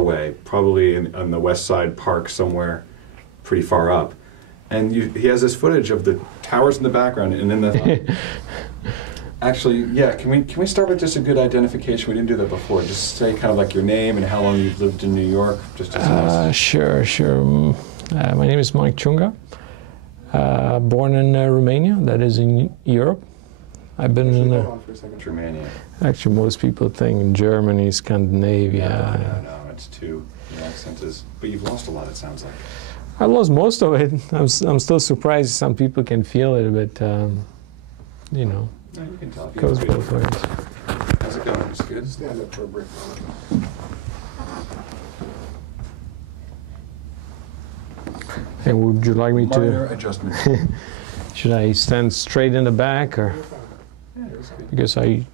away, probably on the West Side Park somewhere pretty far up. And he has this footage of the towers in the background, and in the... Actually, yeah, can we start with just a good identification? We didn't do that before. Just say kind of like your name and how long you've lived in New York, just as Sure. My name is Mike Cunga. Born in Romania, that is in Europe. I've been in... Hold on for a second. Romania. Actually, most people think Germany, Scandinavia. No, it's two. The accent is... But you've lost a lot, it sounds like. I lost most of it. I'm still surprised some people can feel it, but, you know, No, you can tell. it goes both ways. How's it going? It's good? Stand up for a brick moment. Hey, would you like me Minor to... adjustment. Should I stand straight in the back, or... Yeah, it was good. Because I...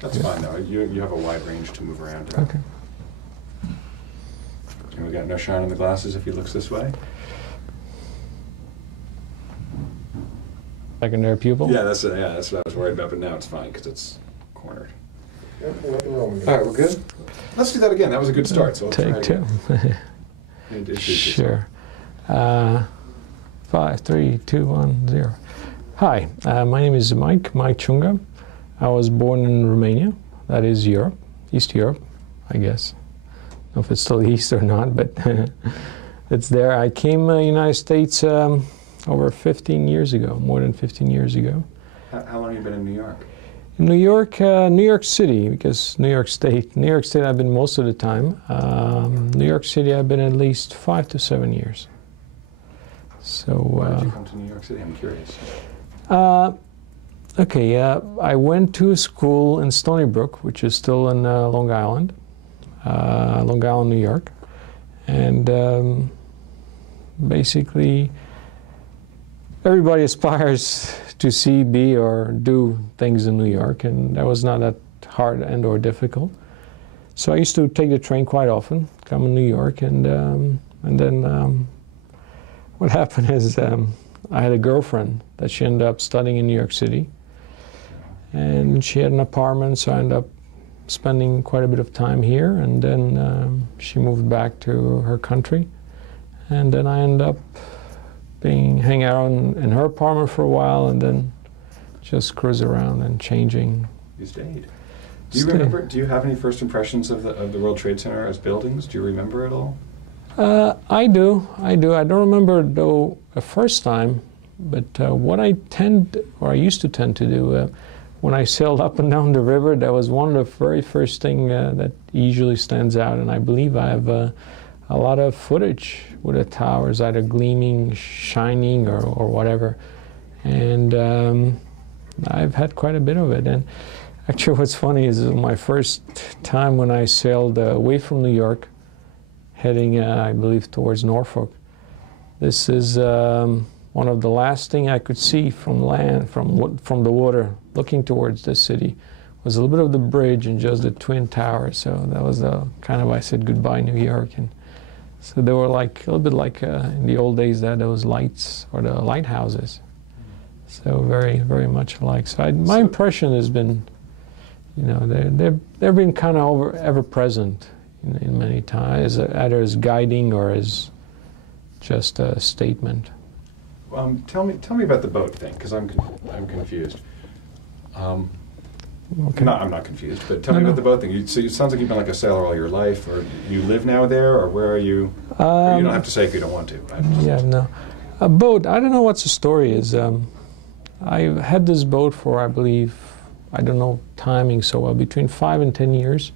That's fine, though. You have a wide range to move around. Okay. And we got no shine on the glasses if he looks this way? Secondary pupil? Yeah, that's what I was worried about, but now it's fine because it's cornered. Yep, nothing wrong with All it. right, we're good? Let's do that again. That was a good start. So let's try Take it two. again. Introduce yourself. Sure. 5, 3, 2, 1, 0. Hi, my name is Mike Cunga. I was born in Romania, that is Europe, East Europe, I guess. I don't know if it's still East or not, but it's there. I came to the United States over 15 years ago, more than 15 years ago. How long have you been in New York? In New York City, because New York State I've been most of the time. New York City I've been at least 5 to 7 years. So. Why did you come to New York City? I'm curious. Okay, I went to a school in Stony Brook, which is still in Long Island, New York, and basically everybody aspires to see, be, or do things in New York, and that was not that hard and or difficult. So I used to take the train quite often, come in New York, and then what happened is I had a girlfriend that she ended up studying in New York City, and she had an apartment, so I ended up spending quite a bit of time here, and then she moved back to her country, and then I ended up hanging out in her apartment for a while, and then just cruise around and changing. You stayed. Do you remember? Do you have any first impressions of the World Trade Center as buildings? Do you remember it all? I do. I don't remember though the first time, but what I used to tend to do when I sailed up and down the river, that was one of the very first thing that usually stands out, and I believe I have a lot of footage with the towers either gleaming, shining, or whatever, and I've had quite a bit of it. And actually, what's funny is my first time when I sailed away from New York, heading, I believe, towards Norfolk. This is one of the last thing I could see from land, from the water, looking towards the city, was a little bit of the bridge and just the Twin Towers. So that was kind of, I said goodbye New York. And so they were like a little bit like in the old days, that those lights or the lighthouses. So very, very much alike. So my impression has been, you know, they've been kind of ever present in many times, either as guiding or as just a statement. Tell me about the boat thing, because I'm confused. Okay. I'm not confused, but tell me about the boat thing. So it sounds like you've been like a sailor all your life, or you live now there, or where are you? Or you don't have to say if you don't want to. Yeah, no. A boat, I don't know what the story is. I had this boat for, I believe, I don't know timing so well, between 5 and 10 years.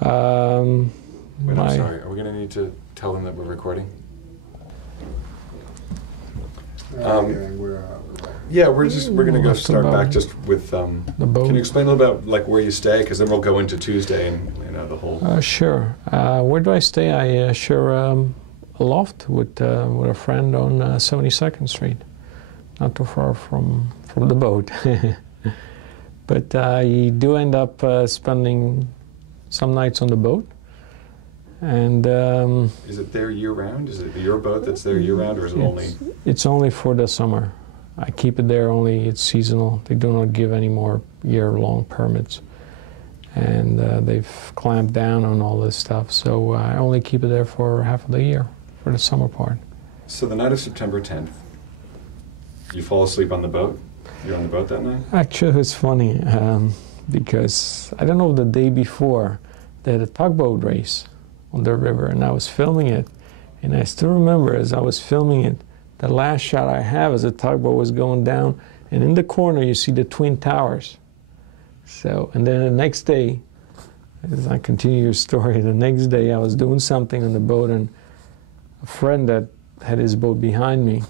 Wait, I'm sorry. Are we going to need to tell them that we're recording? Yeah, we're going to go start back just with. The boat. Can you explain a little about like where you stay? Because then we'll go into Tuesday and the whole. Sure. Where do I stay? I share a loft with a friend on 72nd Street, not too far from the boat. But I do end up spending some nights on the boat. And is it there year-round? Is it your boat that's there year-round, or is it only? It's only for the summer. I keep it there only. It's seasonal. They do not give any more year-long permits. and they've clamped down on all this stuff. So I only keep it there for half of the year, for the summer part. So the night of September 10th, you fall asleep on the boat? You're on the boat that night? Actually, it's funny because I don't know, the day before they had a tugboat race on the river, and I was filming it, and I still remember as I was filming it, the last shot I have as the tugboat was going down, and in the corner you see the Twin Towers. So, and then the next day, as I continue your story, the next day I was doing something on the boat, and a friend that had his boat behind me,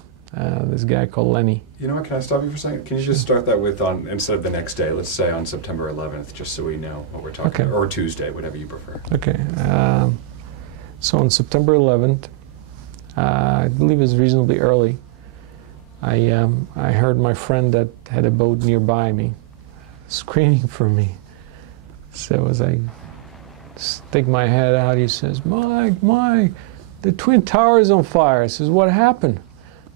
this guy called Lenny. You know what, can I stop you for a second? Can you just start that with, instead of the next day, let's say on September 11th, just so we know what we're talking about, or Tuesday, whatever you prefer. Okay. So on September 11th, I believe it was reasonably early, I heard my friend that had a boat nearby me screaming for me. So as I stick my head out, he says, Mike, the Twin Towers on fire. I says, what happened?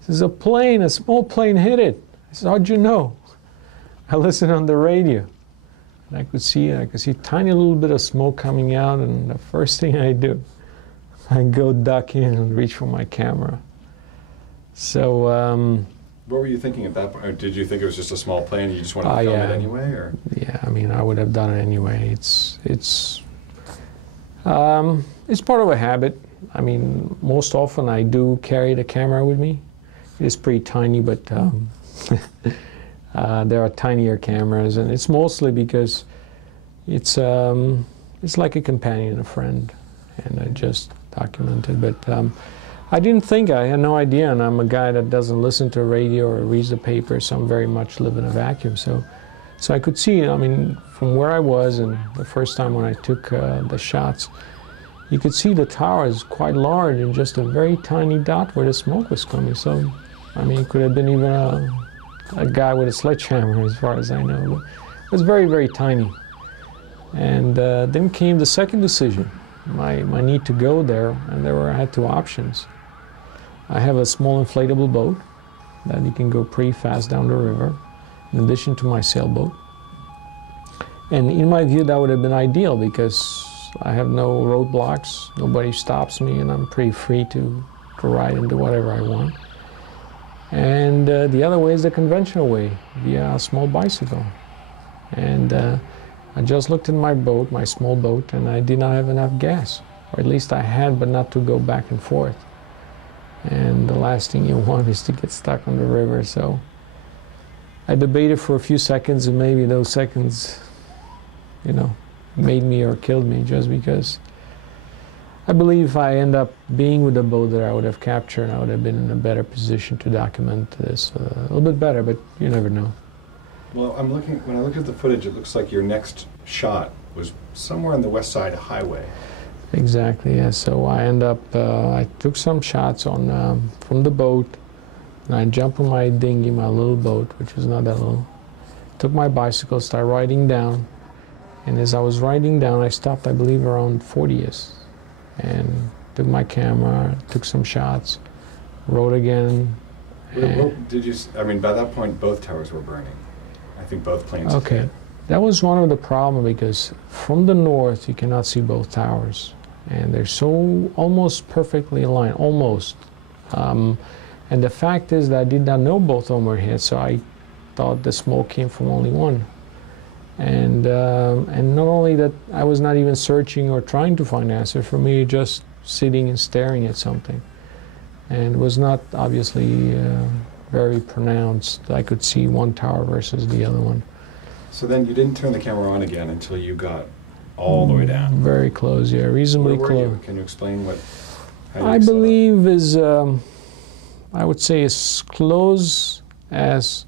He says, a small plane hit it. I said, how'd you know? I listened on the radio, and I could see tiny little bit of smoke coming out, and the first thing I do, I go duck in and reach for my camera. So, what were you thinking at that point? Or did you think it was just a small plane and you just wanted to film it anyway? Or? Yeah, I mean, I would have done it anyway. It's part of a habit. I mean, most often I do carry the camera with me. It is pretty tiny, but there are tinier cameras, and it's mostly because it's like a companion, a friend, and I just document it. But I didn't think, I had no idea, and I'm a guy that doesn't listen to radio or reads the paper, so I'm very much live in a vacuum. So I could see, I mean, from where I was, and the first time when I took the shots, you could see the tower is quite large and just a very tiny dot where the smoke was coming. So, I mean, it could have been even a guy with a sledgehammer, as far as I know. But it was very, very tiny. And then came the second decision, my need to go there, and I had two options. I have a small inflatable boat that you can go pretty fast down the river, in addition to my sailboat. And in my view, that would have been ideal because I have no roadblocks, nobody stops me, and I'm pretty free to ride and do whatever I want. And the other way is the conventional way, via a small bicycle. And I just looked in my boat, my small boat, and I did not have enough gas. Or at least I had, but not to go back and forth. And the last thing you want is to get stuck on the river. So I debated for a few seconds, and maybe those seconds, you know, made me or killed me, just because I believe if I end up being with the boat that I would have captured, I would have been in a better position to document this a little bit better, but you never know. Well, when I looked at the footage, it looks like your next shot was somewhere on the West Side Highway. Exactly, yeah. So I end up, I took some shots on from the boat, and I jumped on my dinghy, my little boat, which was not that little. Took my bicycle, started riding down, and as I was riding down, I stopped, I believe, around 40th, and took my camera, took some shots, rode again. Did you? I mean, by that point, both towers were burning. I think both planes. Okay, that was one of the problems because from the north you cannot see both towers, and they're so almost perfectly aligned, almost. And the fact is that I did not know both of them were hit, so I thought the smoke came from only one. And not only that, I was not even searching or trying to find answers. For me, just sitting and staring at something, and it was not obviously very pronounced. I could see one tower versus the other one. So then you didn't turn the camera on again until you got all the way down. Very close, yeah, reasonably Where were close. you? Can you explain how you I believe is, I would say, as close as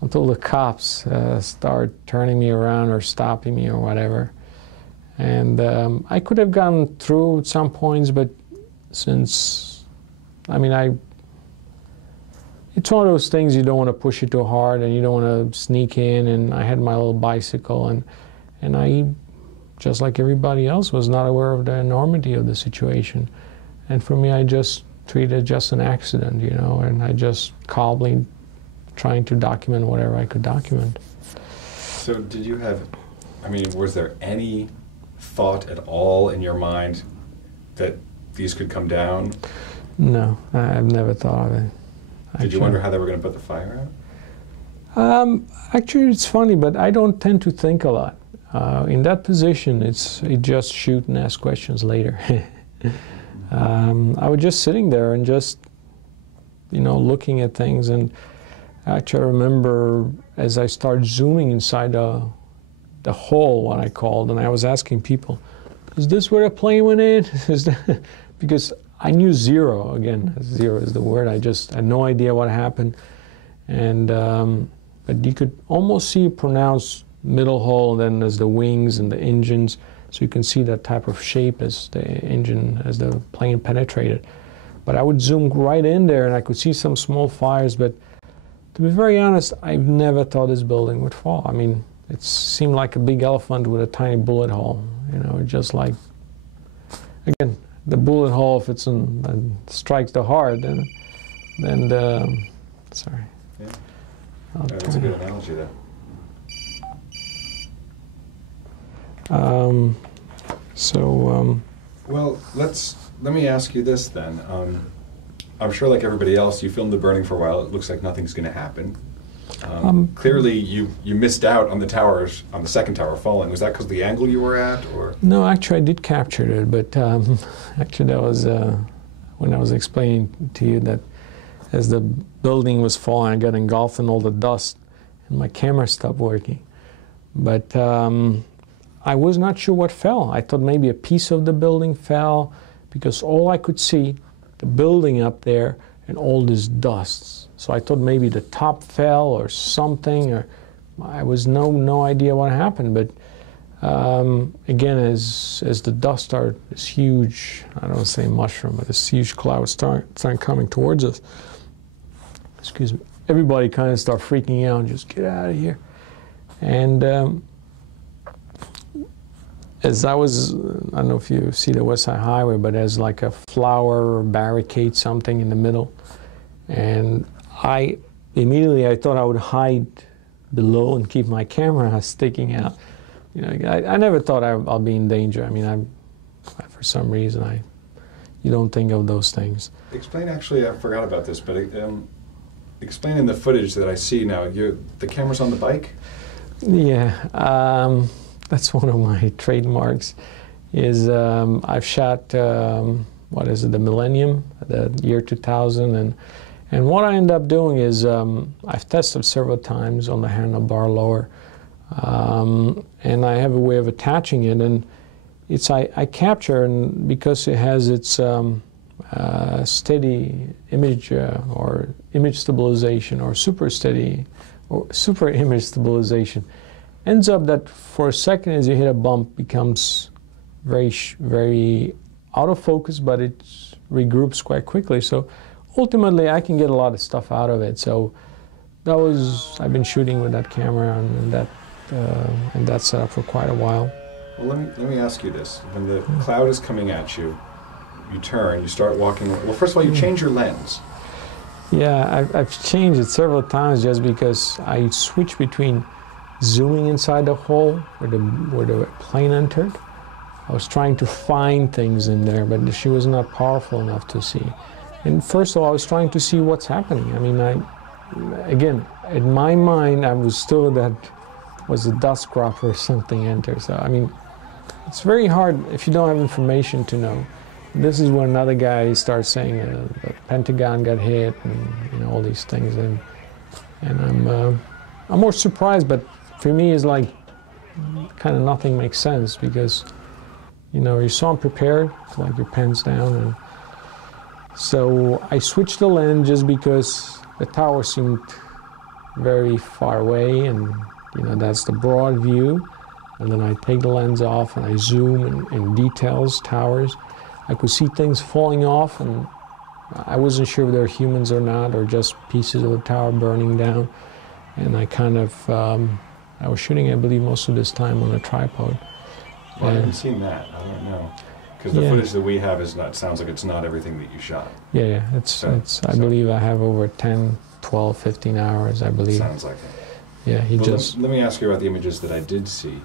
until the cops start turning me around or stopping me or whatever. And I could have gone through at some points, but since, I mean, it's one of those things you don't want to push it too hard and you don't want to sneak in, and I had my little bicycle, and I, just like everybody else, was not aware of the enormity of the situation. And for me, I just treated it just an accident, you know, and I just calmly trying to document whatever I could document. So did you have I mean, was there any thought at all in your mind that these could come down? No, I've never thought of it. Did you wonder how they were going to put the fire out? Actually, it's funny, but I don't tend to think a lot. In that position, it just shoot and ask questions later. I was just sitting there and just, looking at things. And actually, I remember as I started zooming inside the hole, what I called, and I was asking people, is this where the plane went in? Because I knew zero, again, zero is the word. I just had no idea what happened. And but you could almost see a pronounced middle hole, and then there's the wings and the engines, so you can see that type of shape as the plane penetrated. But I would zoom right in there, and I could see some small fires. But to be very honest, I've never thought this building would fall. I mean, it seemed like a big elephant with a tiny bullet hole. Just like, again, the bullet hole, if it's strikes the heart, then sorry. Yeah. That's a good analogy there. Well, let me ask you this then. I'm sure, like everybody else, you filmed the burning for a while. It looks like nothing's going to happen. Clearly, you missed out on the towers, on the second tower falling. Was that because of the angle you were at, or? No, actually, I did capture it, but actually, that was when I was explaining to you that as the building was falling, I got engulfed in all the dust, and my camera stopped working. But I was not sure what fell. I thought maybe a piece of the building fell, because all I could see, the building up there, and all this dust. So I thought maybe the top fell or something, or I was no idea what happened. But again, as the dust started, this huge, I don't want to say mushroom, but this huge cloud started coming towards us. Excuse me. Everybody kind of started freaking out and just get out of here. And as I was, I don't know if you see the West Side Highway, but there's like a flower or barricade, something in the middle. And I thought I would hide below and keep my camera sticking out. I never thought I'll be in danger. I mean, for some reason, you don't think of those things. Explain, actually, I forgot about this, but explain in the footage that I see now, the camera's on the bike? Yeah, that's one of my trademarks, is I've shot, the Millennium, the year 2000, and what I end up doing is I've tested several times on the handlebar lower, and I have a way of attaching it, and I capture, and because it has its steady image or image stabilization or super steady or super image stabilization, ends up that for a second as you hit a bump becomes very out of focus, but it regroups quite quickly. So ultimately I can get a lot of stuff out of it. So I've been shooting with that camera and that setup for quite a while. Well, let me ask you this. When the cloud is coming at you, you turn, you start walking. Well, first of all, you change your lens. Yeah, I've changed it several times just because I switch between zooming inside the hole where the plane entered. I was trying to find things in there, but she was not powerful enough to see. And first of all, I was trying to see what's happening. I mean, again, in my mind, I was still that was a dust crop or something enter. So, I mean, it's very hard if you don't have information to know. This is when another guy starts saying the Pentagon got hit and all these things, and I'm more surprised. But for me, it's like kind of nothing makes sense because you're so unprepared, like your pants down, and so I switched the lens just because the tower seemed very far away, and that's the broad view, and then I take the lens off and I zoom in details, towers. I could see things falling off, and I wasn't sure if they were humans or not, or just pieces of the tower burning down. And I kind of, I was shooting, I believe, most of this time on a tripod. Well, I haven't seen that. I don't know. Because the footage that we have sounds like it's not everything that you shot. Yeah, I believe I have over 10, 12, 15 hours, I believe. Sounds like it. Yeah, let me ask you about the images that I did see.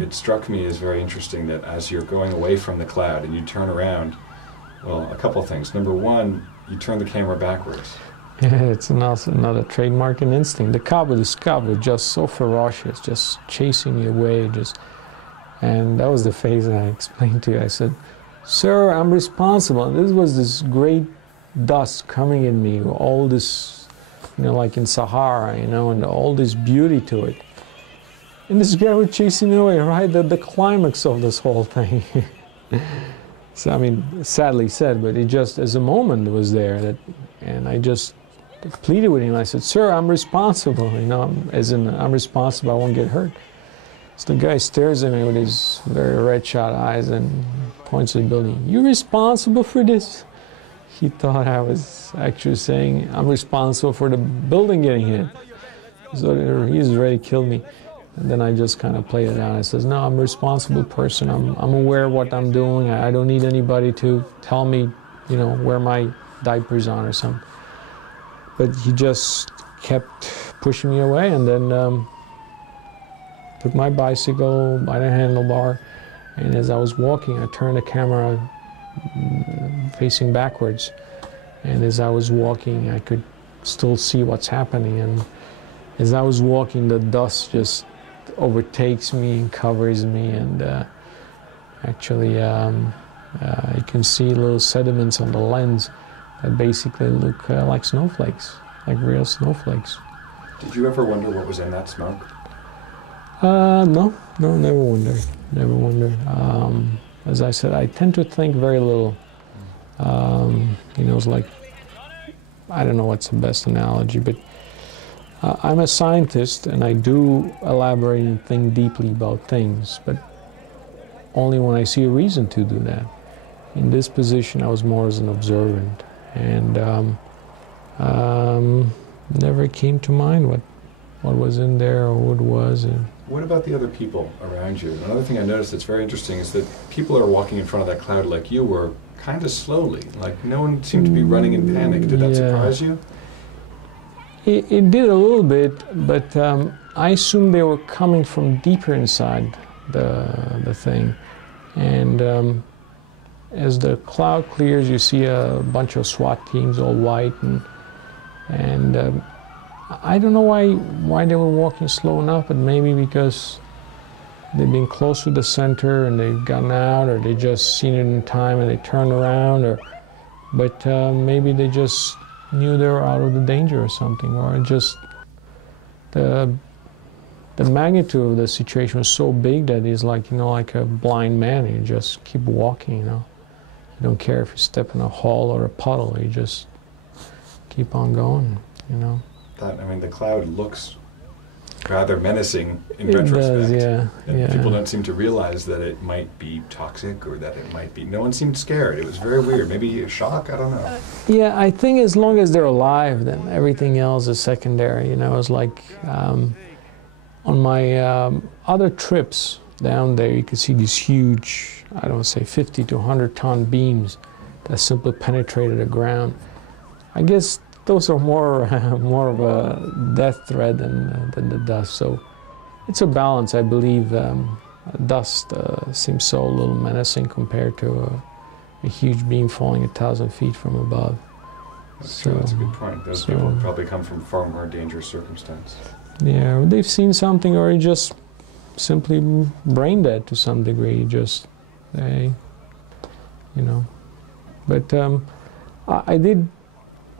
it struck me as very interesting that as you're going away from the cloud and you turn around, well, a couple of things. Number one, you turn the camera backwards. Yeah, it's another trademark and instinct. The cop was just so ferocious, just chasing me away, and that was the phase I explained to you. I said, "Sir, I'm responsible." This was this great dust coming at me, all this, like in Sahara, and all this beauty to it. And this guy was chasing me away, right at the climax of this whole thing. So, I mean, sadly said, but it just, as a moment was there, and I just pleaded with him. I said, "Sir, I'm responsible, I'm responsible, I won't get hurt." So the guy stares at me with his very red-shot eyes and points at the building. "You're responsible for this?" He thought I was actually saying, "I'm responsible for the building getting hit." So he's ready to kill me. And then I just kind of played it out. I says, "No, I'm a responsible person. I'm aware of what I'm doing. I don't need anybody to tell me, where my diaper's on or something." But he just kept pushing me away, and then took my bicycle by the handlebar. And as I was walking, I turned the camera facing backwards. And as I was walking, I could still see what's happening. And as I was walking, the dust just overtakes me and covers me, and actually you can see little sediments on the lens that basically look like snowflakes, like real snowflakes. Did you ever wonder what was in that smoke? No, never wondered. As I said, I tend to think very little. It's like, I don't know what's the best analogy, but I'm a scientist, and I do elaborate and think deeply about things, but only when I see a reason to do that. In this position, I was more as an observant, and never came to mind what was in there or what it was. And what about the other people around you? Another thing I noticed that's very interesting is that people are walking in front of that cloud like you were, kind of slowly. Like no one seemed to be running in panic. Did that surprise you? It did a little bit, but I assumed they were coming from deeper inside the thing. And as the cloud clears, you see a bunch of SWAT teams, all white, and I don't know why they were walking slow enough, but maybe because they've been close to the center and they've gotten out, or they just seen it in time and they turned around, but maybe they just knew they were out of the danger or something, or just the magnitude of the situation was so big that he's like, like a blind man. You just keep walking, You don't care if you step in a hole or a puddle. You just keep on going, The cloud looks rather menacing in It retrospect. does, yeah. And people don't seem to realize that it might be toxic or that it might be. No one seemed scared. It was very weird. Maybe a shock. I don't know. Yeah, I think as long as they're alive, then everything else is secondary. It's like on my other trips down there, you can see these huge, I don't say 50 to 100-ton beams that simply penetrated the ground. I guess those are more of a death threat than the dust. So it's a balance, I believe. Dust seems so a little menacing compared to a huge beam falling 1,000 feet from above. That's true. That's a good point. Those people probably come from far more dangerous circumstances. Yeah, they've seen something, or just simply brain dead to some degree. But I did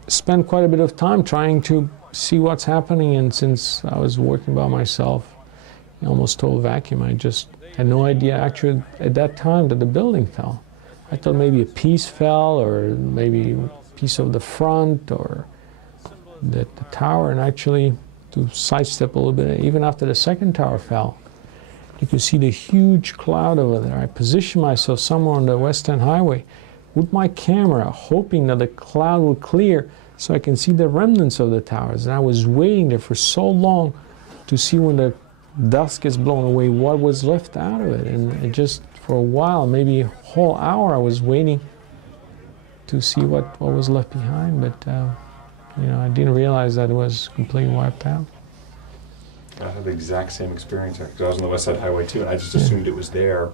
spend quite a bit of time trying to see what's happening, and since I was working by myself, almost total vacuum, I just had no idea actually at that time that the building fell. I thought maybe a piece fell, or maybe a piece of the front, or that the tower, and actually to sidestep a little bit, even after the second tower fell, you could see the huge cloud over there. I positioned myself somewhere on the West End Highway with my camera, hoping that the cloud would clear so I can see the remnants of the towers. And I was waiting there for so long to see when the dust gets blown away, what was left out of it. And it just, for a while, maybe a whole hour, I was waiting to see what was left behind. But, I didn't realize that it was completely wiped out. I had the exact same experience because I was on the West Side Highway too, and I just assumed it was there.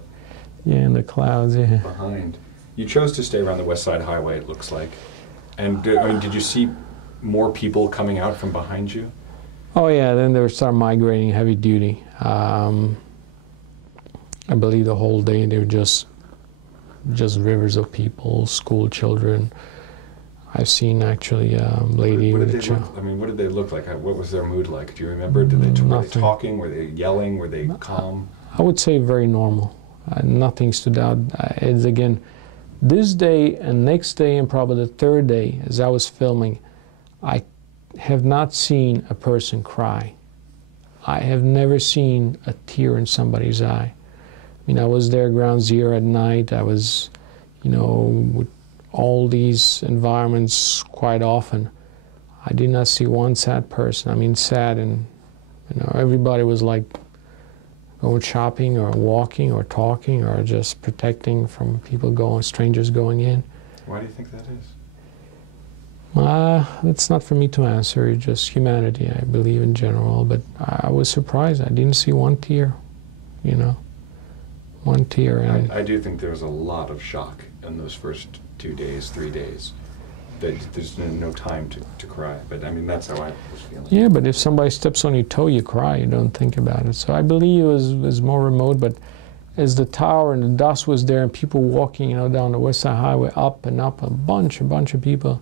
Yeah, in the clouds, yeah. Behind. You chose to stay around the West Side Highway, it looks like. And did you see more people coming out from behind you? Oh yeah, then they started migrating heavy duty. I believe the whole day they were just rivers of people, school children. I've seen actually a lady with a child. What did they look like? What was their mood like? Do you remember? Were they talking? Were they yelling? Were they calm? I would say very normal. Nothing stood out. It's again, this day and next day and probably the third day as I was filming, I have not seen a person cry. I have never seen a tear in somebody's eye. I mean, I was there ground zero at night. I was, with all these environments quite often. I did not see one sad person. I mean, sad, and everybody was like going shopping or walking or talking or just protecting from strangers going in. Why do you think that is? That's not for me to answer. It's just humanity, I believe, in general. But I was surprised. I didn't see one tear, one tear. And I do think there was a lot of shock in those first 2 days, 3 days. There's no time to cry. But I mean, that's how I was feeling. Yeah, but if somebody steps on your toe, you cry. You don't think about it. So I believe it was more remote. But as the tower and the dust was there and people walking, down the West Side Highway, up and up, a bunch of people,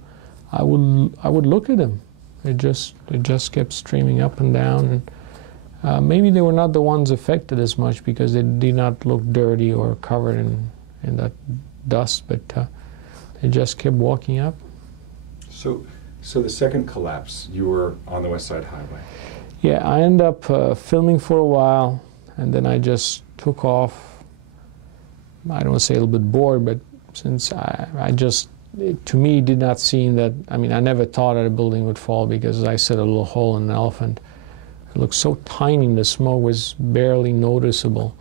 I would look at them. It just kept streaming up and down. And maybe they were not the ones affected as much because they did not look dirty or covered in that dust, but they just kept walking up. So the second collapse, you were on the West Side Highway. Yeah, I ended up filming for a while, and then I just took off. I don't want to say a little bit bored, but since to me, did not seem that, I never thought that a building would fall because I said a little hole in an elephant. It looked so tiny, the smoke was barely noticeable.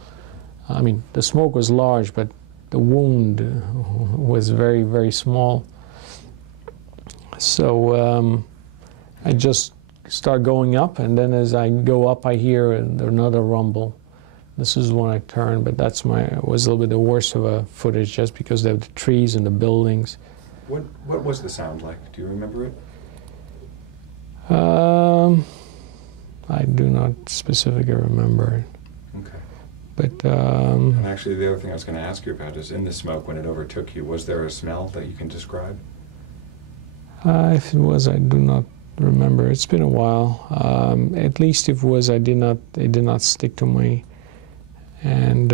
The smoke was large, but the wound was very, very small. So I just start going up, and then as I go up, I hear another rumble. This is when I turned, but was a little bit the worst of a footage just because of the trees and the buildings. What was the sound like? Do you remember it? I do not specifically remember it. Okay. But and actually, the other thing I was going to ask you about is in the smoke when it overtook you. Was there a smell that you can describe? If it was, I do not remember. It's been a while. At least if it was, it did not stick to me. And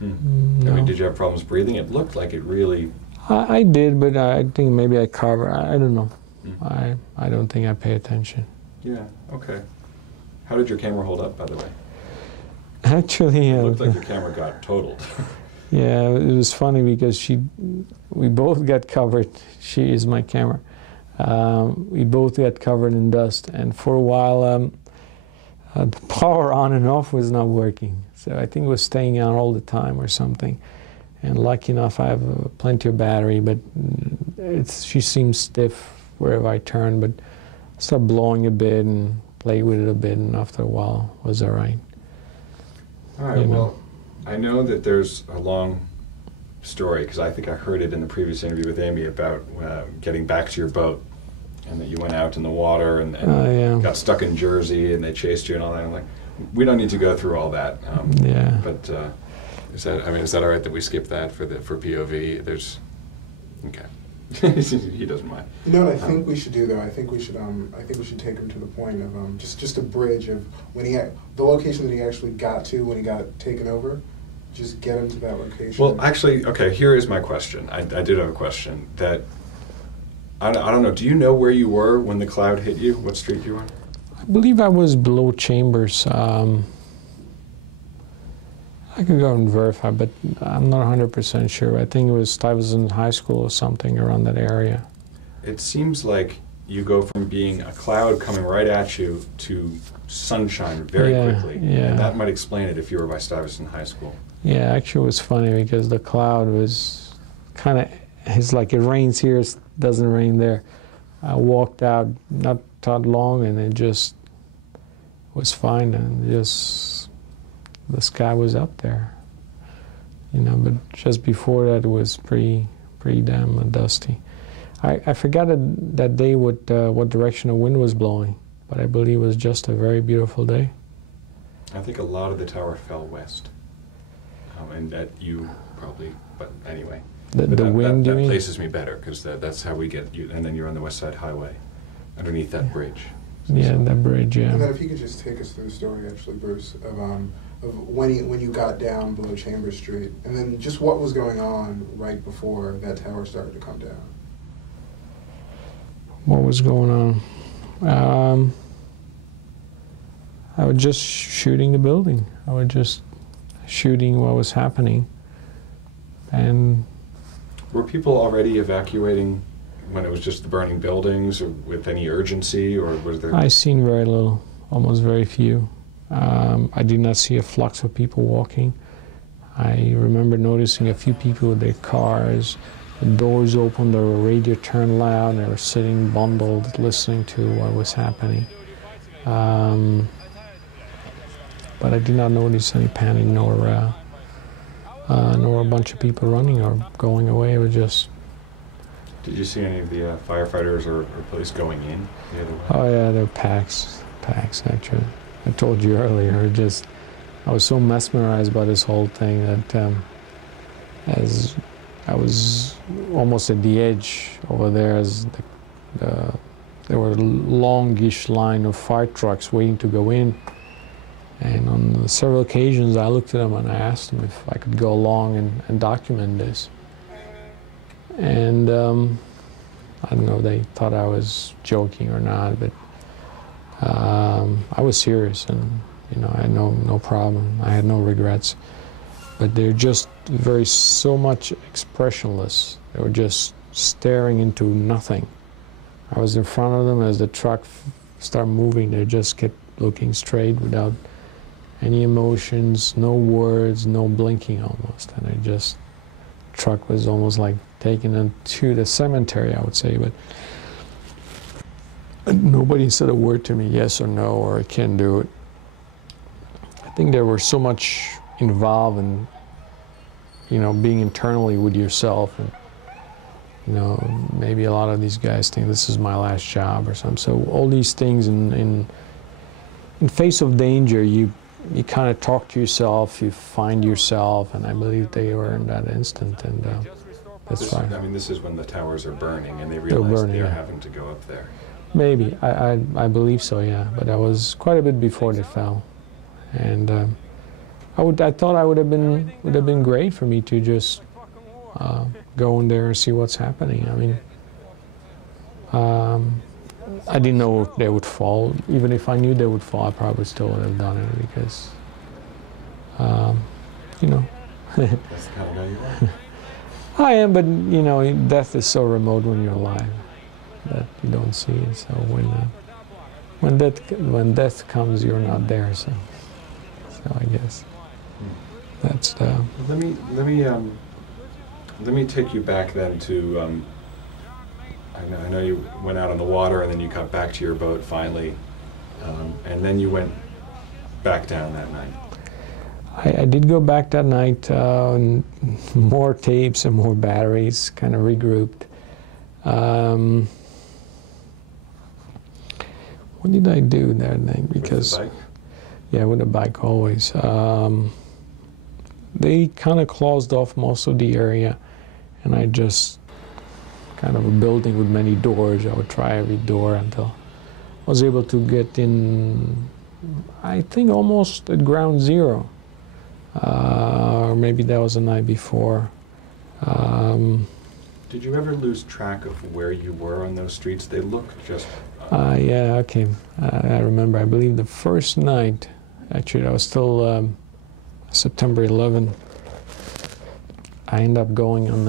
no. Did you have problems breathing? It looked like it really. I did, but I think maybe I covered. I don't know. I don't think I pay attention. Yeah. Okay. How did your camera hold up, by the way? Actually, it looked like your camera got totaled. Yeah, it was funny because we both got covered. She is my camera. We both got covered in dust, and for a while, the power on and off was not working. So I think it was staying on all the time or something. And lucky enough, I have plenty of battery, but she seems stiff wherever I turn. But I started blowing a bit and play with it a bit, and after a while, it was all right. All right. Well, I know that there's a long story because I think I heard it in the previous interview with Amy about getting back to your boat, and that you went out in the water and got stuck in Jersey and they chased you and all that. I'm like, we don't need to go through all that. Yeah. But is that all right that we skip that for POV? Okay. He doesn't mind. You know what I think we should do though? I think we should take him to the point of just a bridge of when the location that he actually got to when he got taken over. Just get him to that location. Well, actually, okay. Here is my question. I did have a question that. I don't know. Do you know where you were when the cloud hit you? What street you were on? I believe I was below Chambers. I could go and verify, but I'm not 100% sure. I think it was Stuyvesant High School or something around that area. It seems like you go from being a cloud coming right at you to sunshine very quickly. Yeah. And that might explain it if you were by Stuyvesant High School. Yeah, actually it was funny because the cloud was it's like it rains here, it doesn't rain there. I walked out, not Todd Long, and it just was fine, and just the sky was up there, you know. But just before that, it was pretty damn dusty. I forgot that day what direction the wind was blowing, but I believe it was just a very beautiful day. I think a lot of the tower fell west, and that you probably. But anyway, The wind. That places me better because that's how we get you. And then you're on the West Side Highway, underneath that bridge. Yeah, that bridge. Yeah. And then if you could just take us through the story, actually, Bruce, of when you got down below Chambers Street, and then just what was going on right before that tower started to come down. What was going on? I was just shooting the building. I was just shooting what was happening. And were people already evacuating when it was just the burning buildings, or with any urgency, or was there? I seen very little, almost very few. I did not see a flux of people walking. I remember noticing a few people with their cars, the doors open, the radio turned loud, and they were sitting bundled, listening to what was happening. But I did not notice any panic, nor a bunch of people running or going away. It was just. Did you see any of the firefighters or police going in the other way? Oh yeah, there were packs actually. I told you earlier, I was so mesmerized by this whole thing that as I was almost at the edge over there, as there were a longish line of fire trucks waiting to go in. And on several occasions, I looked at them and I asked them if I could go along and document this. And I don't know if they thought I was joking or not, but I was serious, and you know, I had no problem. I had no regrets. But they're just so much expressionless. They were just staring into nothing. I was in front of them as the truck started moving. They just kept looking straight without any emotions, no words, no blinking almost. And the truck was almost like taking them to the cemetery, I would say, but nobody said a word to me, yes or no, or I can't do it. I think there were so much involved in, you know, being internally with yourself, and you know, maybe a lot of these guys think this is my last job or something. So all these things in face of danger, you kind of talk to yourself, you find yourself, and I believe they were in that instant, and that's fine. I mean, this is when the towers are burning, and they realize they're having to go up there. Maybe, I believe so, yeah. But that was quite a bit before they fell, and I thought it would have been great for me to just go in there and see what's happening. I mean, I didn't know they would fall. Even if I knew they would fall, I probably still would have done it because, you know. That's the kind of guy you are. I am, but you know, death is so remote when you're alive that you don't see it. So when death comes, you're not there. So I guess that's the. Let me take you back then to. I know you went out on the water, and then you got back to your boat finally, and then you went back down that night. I did go back that night, and more tapes and more batteries, kind of regrouped. What did I do that night? Because, with the bike? Yeah, with the bike always. They kind of closed off most of the area, and I just kind of a building with many doors. I would try every door until I was able to get in, I think almost at ground zero. Or maybe that was the night before. Did you ever lose track of where you were on those streets? They look just... Yeah, okay. I remember, I believe the first night, actually I was still September 11. I ended up going on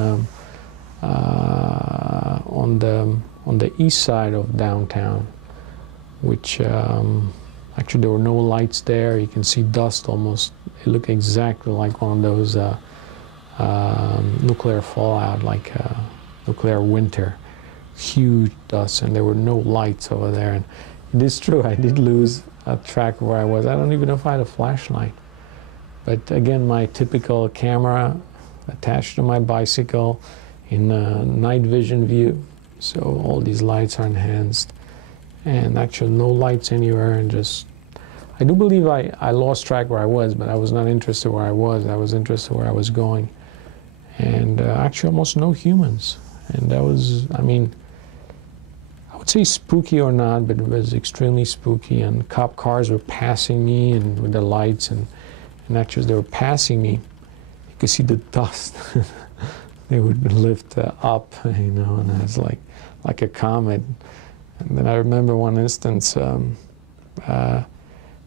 the east side of downtown, which actually there were no lights there. You can see dust almost. It looked exactly like one of those nuclear fallout, like nuclear winter, huge dust, and there were no lights over there. And it is true, I did lose a track of where I was. I don't even know if I had a flashlight. But again, my typical camera attached to my bicycle in night vision view. So all these lights are enhanced, and actually no lights anywhere, and just, I do believe I lost track where I was, but I was not interested where I was interested where I was going. And actually almost no humans. And that was, I mean, I would say spooky or not, but it was extremely spooky, and cop cars were passing me and with the lights, and actually as they were passing me, you could see the dust. They would lift up, you know, and I was like a comet. And then I remember one instance,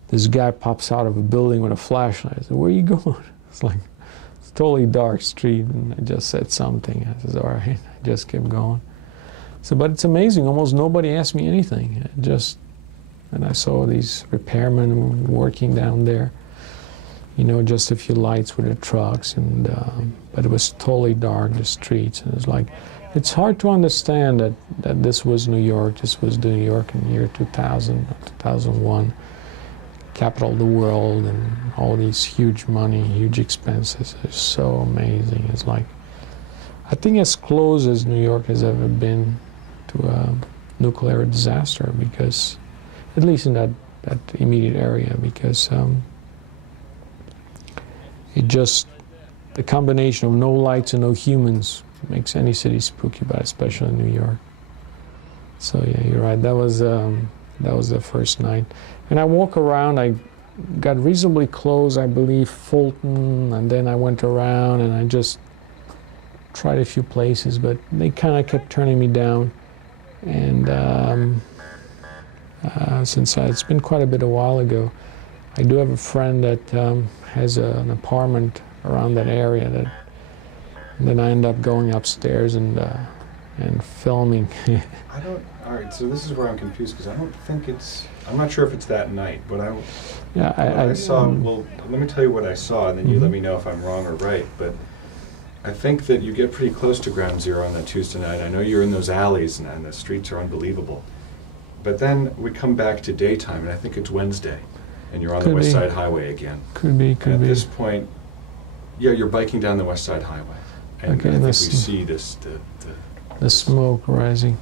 this guy pops out of a building with a flashlight. I said, "Where are you going?" It's like, it's a totally dark street, and I just said something. I said, "All right," I just kept going. So, but it's amazing, almost nobody asked me anything. And I saw these repairmen working down there, you know, just a few lights with their trucks, and but it was totally dark, the streets, and it's like, it's hard to understand that this was New York. This was New York in the year 2000, 2001, capital of the world, and all these huge money, huge expenses. It's so amazing. It's like, I think as close as New York has ever been to a nuclear disaster, because, at least in that immediate area, because it just, the combination of no lights and no humans makes any city spooky, but especially New York. So yeah, you're right. That was the first night. And I walk around. I got reasonably close, I believe, Fulton, and then I went around and I just tried a few places, but they kind of kept turning me down. And since it's been quite a bit a while ago, I do have a friend that has an apartment around that area, and then I end up going upstairs and filming. All right, so this is where I'm confused, because I don't think I'm not sure if it's that night, but I saw, well, let me tell you what I saw, and then you let me know if I'm wrong or right. But I think that you get pretty close to ground zero on that Tuesday night. I know you're in those alleys, and the streets are unbelievable. But then we come back to daytime, and I think it's Wednesday, and you're on the West Side Highway again. Could be. At this point, yeah, you're biking down the West Side Highway, and I think we see the smoke rising.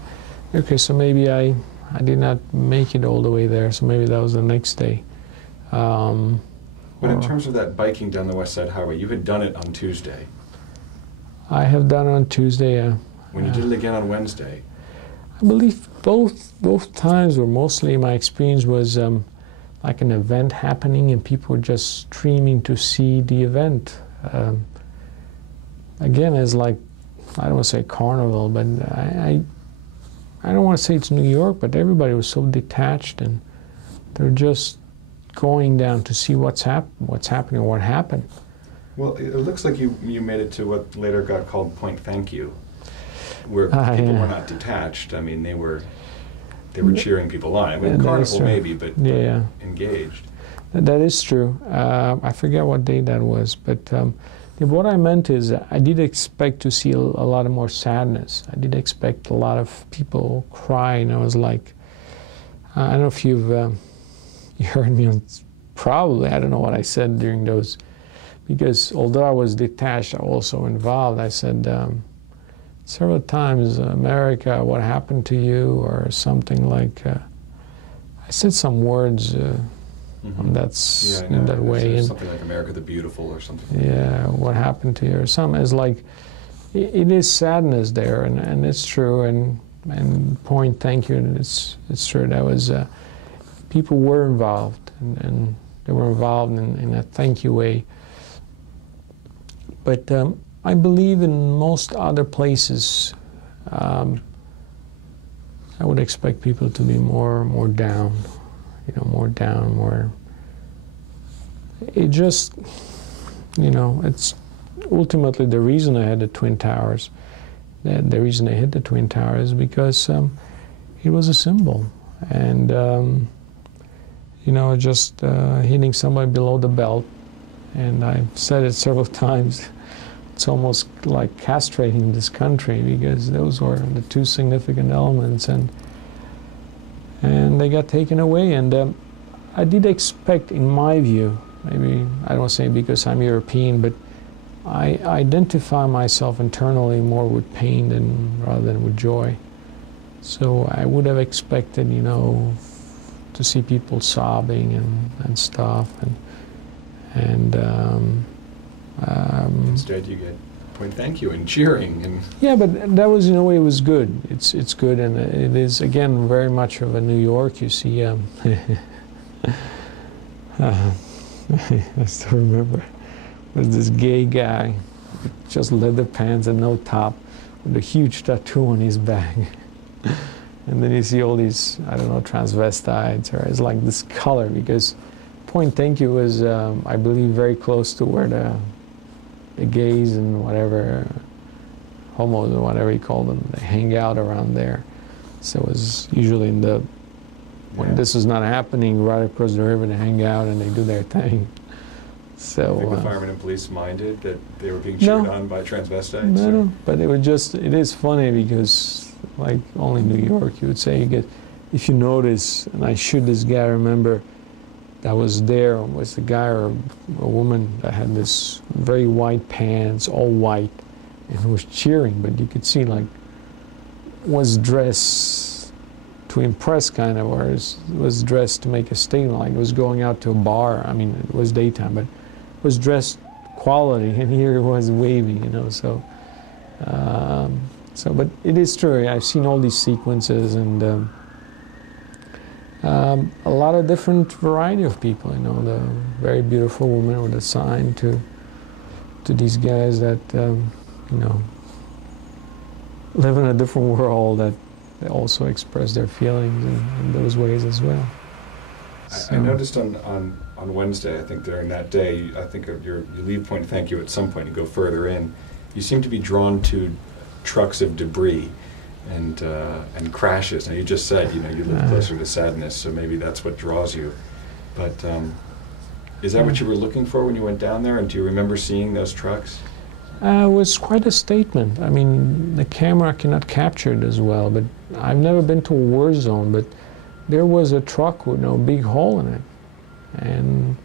Okay, so maybe I did not make it all the way there, so maybe that was the next day. But in terms of that biking down the West Side Highway, you had done it on Tuesday. I have done it on Tuesday. When you did it again on Wednesday? I believe both times were mostly, my experience was like an event happening and people were just streaming to see the event. Again, it's like, I don't want to say carnival, but I don't want to say it's New York, but everybody was so detached, and they're just going down to see what's happening or what happened. Well, it looks like you made it to what later got called Point Thank You, where people were not detached. I mean, they were cheering people on. I mean, carnival maybe, but engaged. That is true. I forget what day that was, but what I meant is I did expect to see a lot of more sadness. I did expect a lot of people crying. I was like, I don't know if you heard me on, probably, I don't know what I said during those, because although I was detached, I was also involved. I said several times, "America, what happened to you?" or something like, I said some words in that way. And something like "America the Beautiful" or something. Yeah, what happened to you or something. It's like, it is sadness there, and it's true, and Point Thank You, and it's true. That was, people were involved, and they were involved in a thank you way. But I believe in most other places, I would expect people to be more down, more down, more. It just, it's ultimately the reason I had the Twin Towers. The reason I hit the Twin Towers is because it was a symbol, and just hitting somebody below the belt. And I've said it several times. it's almost like castrating this country, because those were the two significant elements, and they got taken away. And I did expect, in my view, maybe I don't say because I'm European, but I identify myself internally more with pain rather than with joy. So I would have expected, you know, to see people sobbing and stuff, and instead you get point thank you and cheering and yeah, but that was, in a way, it was good. It's good, and it is, again, very much of a New York. You see, I still remember there's this gay guy with just leather pants and no top, with a huge tattoo on his back. And then you see all these, I don't know, transvestites, or it's like this color, because Point Thank You was, I believe, very close to where the gays and whatever, homos or whatever you call them, they hang out around there. So it was usually when this is not happening, right across the river, they hang out and they do their thing. So I think the firemen and police minded that they were being cheered on by transvestites? No, but it is funny, because like only New York, you would say, if you notice, and I shoot this guy, remember, that was there was a guy or a woman that had this very white pants, all white, and was cheering, but you could see, like, was dressed to impress, kind of, or was dressed to make a statement, like it was going out to a bar. I mean, it was daytime, but it was dressed quality, and here it was waving, you know, so but it is true. I've seen all these sequences, and a lot of different variety of people, you know, the very beautiful woman with a sign to these guys that, you know, live in a different world, that they also express their feelings in those ways as well. I noticed on Wednesday, I think during that day, I think you leave Point Thank You at some point and go further in, you seem to be drawn to trucks of debris and crashes. Now, you just said, you know, you live closer to sadness, so maybe that's what draws you. But is that what you were looking for when you went down there? And do you remember seeing those trucks? It was quite a statement. I mean, the camera cannot capture it as well, but I've never been to a war zone, but there was a truck with no big hole in it. And,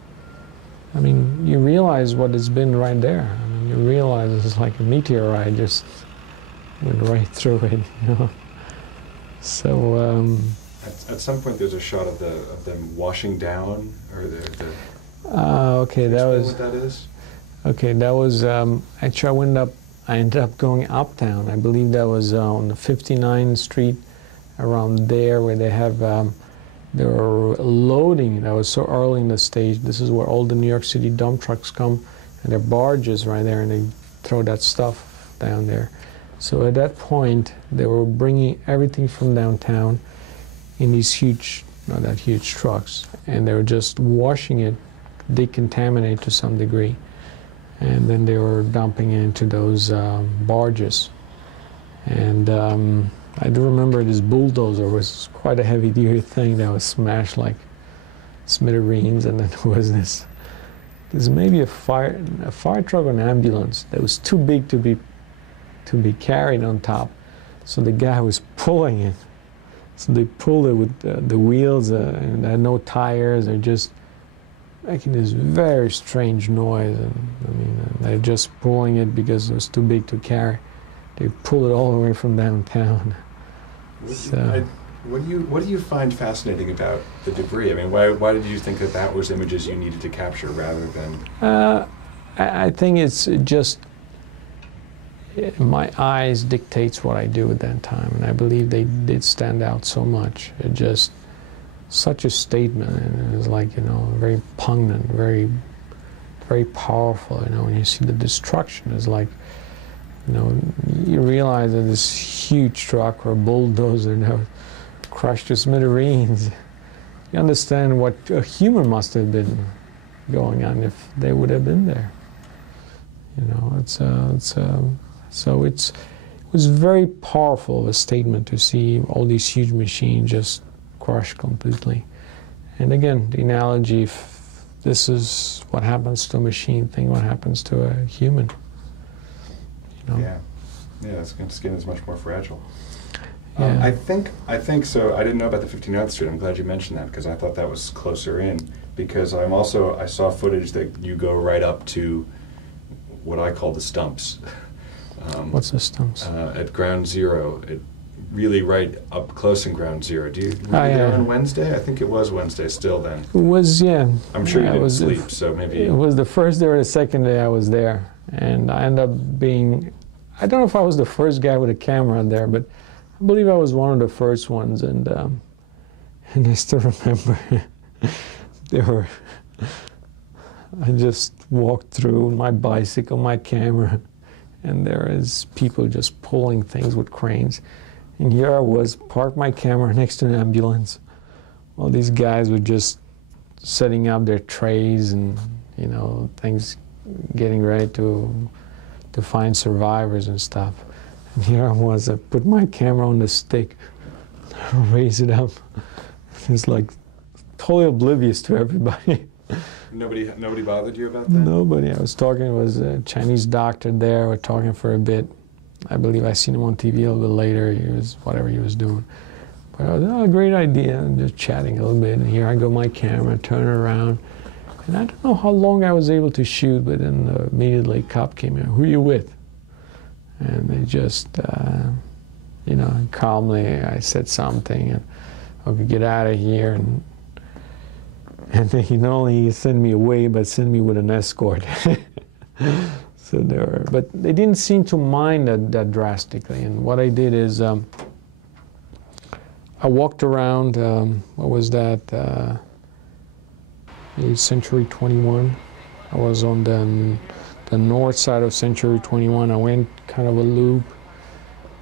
I mean, you realize what it's been right there. I mean, you realize it's like a meteorite just went right through it, you know. So at some point, there's a shot of them washing down, or the okay, that was what that is. Okay, that was actually I ended up going uptown. I believe that was on the 59th Street, around there, where they have they were loading. That was so early in the stage. This is where all the New York City dump trucks come, and their barges right there, and they throw that stuff down there. So at that point, they were bringing everything from downtown in these huge, not that huge trucks, and they were just washing it, decontaminate to some degree, and then they were dumping it into those barges. And I do remember this bulldozer was quite a heavy-duty thing that was smashed like smithereens, and then there was this maybe a fire truck or an ambulance that was too big to be carried on top, so the guy was pulling it. So they pulled it with the wheels, and they had no tires. They're just making this very strange noise, and I mean, they're just pulling it because it was too big to carry. They pulled it all the way from downtown. What do you find fascinating about the debris? I mean, why did you think that was images you needed to capture rather than? I think it's just my eyes dictates what I do at that time, and I believe they did stand out so much. It just such a statement, and it was like, you know, very poignant, very, very powerful. You know, when you see the destruction, it's like, you know, you realize that this huge truck or bulldozer now crushed to smithereens. You understand what a human must have been going on if they would have been there. You know, so it was very powerful of a statement to see all these huge machines just crushed completely. And again, the analogy, if this is what happens to a machine, think what happens to a human. know? Yeah. Yeah, the skin is much more fragile. Yeah. I think so. I didn't know about the 59th Street. I'm glad you mentioned that because I thought that was closer in. Because I saw footage that you go right up to what I call the stumps. What's the stumps? At Ground Zero. Really right up close in Ground Zero. Were you yeah. there on Wednesday? I think it was Wednesday still then. It was, yeah. I'm sure you didn't was, sleep, so maybe... It was the first day or the second day I was there. And I ended up being, I don't know if I was the first guy with a camera there, but I believe I was one of the first ones. And I still remember I just walked through my bicycle, my camera, and there is people just pulling things with cranes. And here I was, parked my camera next to an ambulance. All these guys were just setting up their trays and, you know, things, getting ready to find survivors and stuff. And here I was, I put my camera on the stick, raise it up. It's like totally oblivious to everybody. Nobody bothered you about that? Nobody. I was talking, it was a Chinese doctor there, we're talking for a bit. I believe I seen him on TV a little bit later. He was whatever he was doing. But I was, oh, great idea. And just chatting a little bit. And here I go, my camera, turn it around. And I don't know how long I was able to shoot, but then immediately a cop came in. Who are you with? And they just, you know, calmly, I said something, and I could get out of here. And then he not only sent me away, but sent me with an escort. So there were, but they didn't seem to mind that drastically. And what I did is I walked around, what was that, Century 21. I was on the north side of Century 21. I went kind of a loop,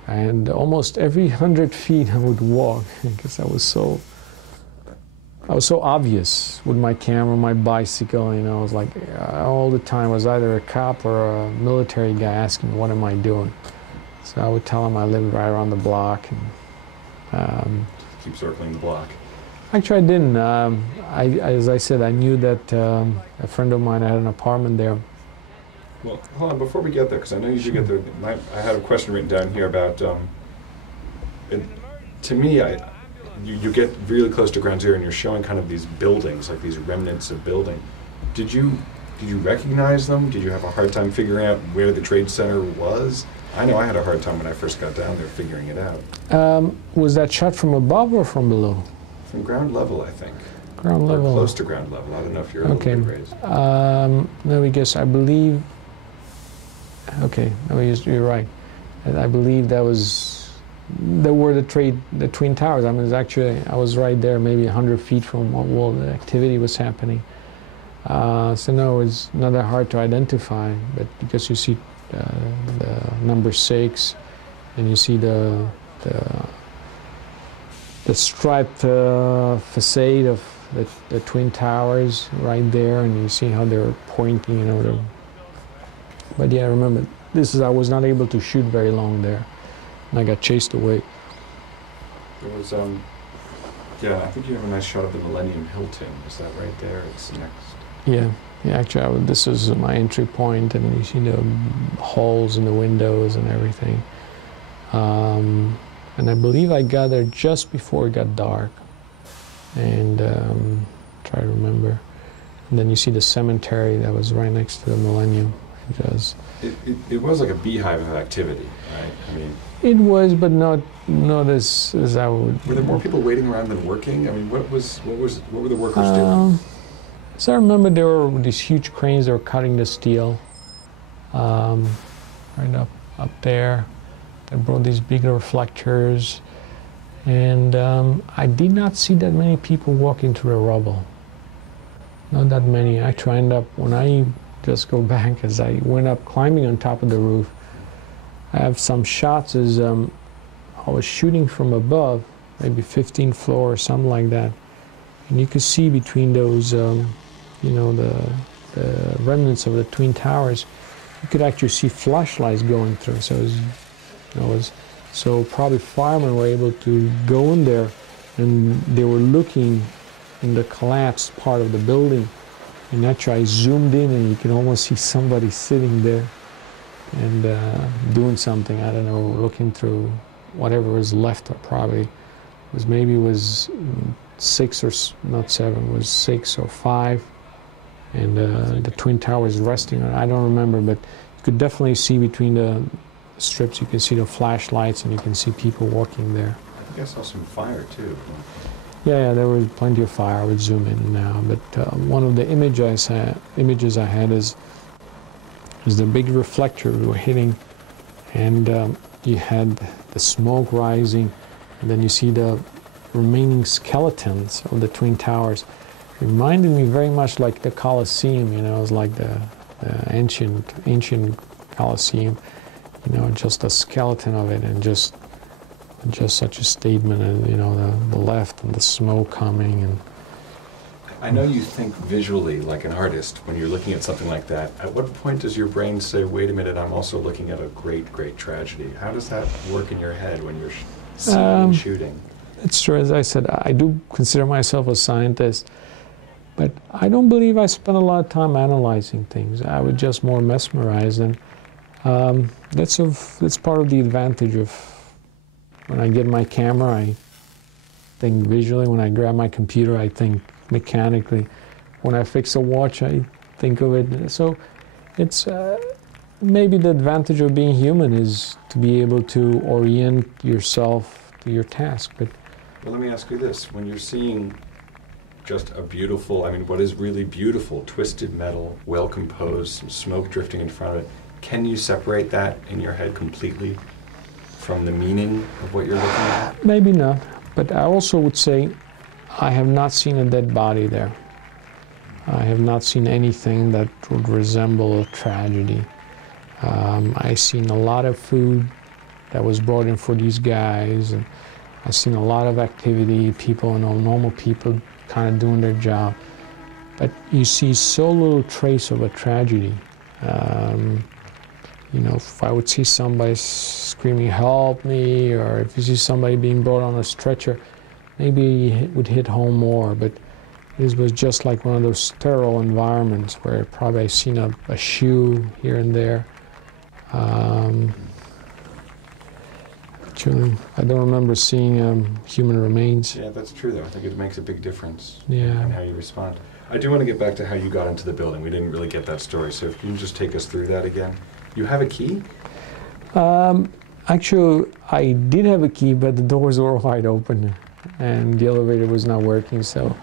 and almost every 100 feet I would walk because I was so obvious with my camera, my bicycle, you know. I was like, all the time I was either a cop or a military guy asking, what am I doing? So I would tell him I lived right around the block. And, keep circling the block. actually, I didn't. As I said, I knew that a friend of mine had an apartment there. Well, hold on, before we get there, because I know you do get there, I had a question written down here about, to me, you get really close to Ground Zero and you're showing kind of these buildings, like these remnants of building. Did you recognize them? Did you have a hard time figuring out where the Trade Center was? I know I had a hard time when I first got down there figuring it out. Was that shot from above or from below? From ground level, I think. Ground or level. Close to ground level. I don't know if you're a little bit raised. No, because I believe, okay, no, you're right. And I believe there were the Twin Towers. I mean, it's actually, I was right there, maybe 100 feet from where the activity was happening. So no, it's not that hard to identify, but because you see the number 6, and you see the striped facade of the Twin Towers right there, and you see how they're pointing, you know. But yeah, remember, I was not able to shoot very long there. And I got chased away. There was, yeah, I think you have a nice shot of the Millennium Hilton. Is that right there? It's next. Yeah, actually, this is my entry point, and you see the holes in the windows and everything. And I believe I got there just before it got dark. And try to remember. And then you see the cemetery that was right next to the Millennium. It was like a beehive of activity, right? I mean, it was, but not as I would. Were there more people waiting around than working? I mean, what were the workers doing? So I remember there were these huge cranes that were cutting the steel, right up there. They brought these big reflectors, and I did not see that many people walking through the rubble. Not that many. Actually, I ended up, when I just go back, as I went up climbing on top of the roof, I have some shots as I was shooting from above, maybe 15th floor or something like that, and you could see between those, you know, the remnants of the Twin Towers, you could actually see flashlights going through. So so probably firemen were able to go in there, and they were looking in the collapsed part of the building. And actually, I zoomed in, and you can almost see somebody sitting there. and doing something. I don't know, looking through whatever was left. Probably was 6 or not 7, was 6 or 5, and the Twin Towers resting on it. I don't remember, but you could definitely see between the strips. You can see the flashlights, and you can see people walking there. I think I saw some fire too. Yeah, there was plenty of fire. I would zoom in now, but one of the images I had is the big reflector we were hitting, and you had the smoke rising, and then you see the remaining skeletons of the Twin Towers. Reminded me very much like the Colosseum, you know, it was like the ancient Colosseum, you know, just a skeleton of it, and just such a statement, and you know, the left and the smoke coming. And I know you think visually like an artist when you're looking at something like that. At what point does your brain say, wait a minute, I'm also looking at a great, great tragedy? How does that work in your head when you're seeing and shooting? It's true, as I said, I do consider myself a scientist, but I don't believe I spend a lot of time analyzing things. I would just more mesmerize, and that's part of the advantage of when I get my camera. I think visually. When I grab my computer, I think mechanically. When I fix a watch, I think of it. So it's maybe the advantage of being human is to be able to orient yourself to your task. But well, let me ask you this. When you're seeing just a beautiful, I mean, what is really beautiful, twisted metal, well composed, some smoke drifting in front of it, can you separate that in your head completely from the meaning of what you're looking at? Maybe not, but I also would say I have not seen a dead body there. I have not seen anything that would resemble a tragedy. I've seen a lot of food that was brought in for these guys, and I've seen a lot of activity, people, you know, normal people kind of doing their job. But you see so little trace of a tragedy. You know, if I would see somebody screaming, "Help me," or if you see somebody being brought on a stretcher, maybe it would hit home more. But this was just like one of those sterile environments where probably I've seen a shoe here and there. Actually, I don't remember seeing human remains. Yeah, that's true, though. I think it makes a big difference in how you respond. I do want to get back to how you got into the building. We didn't really get that story, so if you can just take us through that again. You have a key? Actually, I did have a key, but the doors were wide open, and the elevator was not working. So,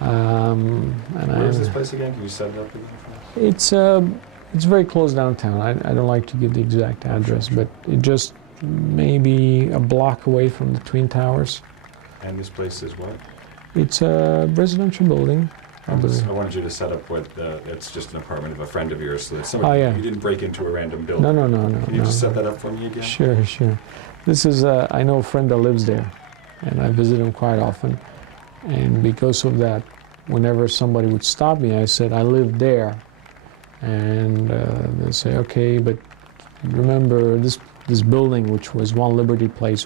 where is this place again? Can you set it up again for us? It's very close downtown. I don't like to give the exact address, but it just maybe a block away from the Twin Towers. And this place is what? It's a residential building. I wanted you to set up what it's just an apartment of a friend of yours, so that somebody, you didn't break into a random building. No. Can you just set that up for me again? Sure. This is, I know a friend that lives there, and I visit him quite often. And because of that, whenever somebody would stop me, I said, I live there. And they say, okay, but remember this building, which was One Liberty Place,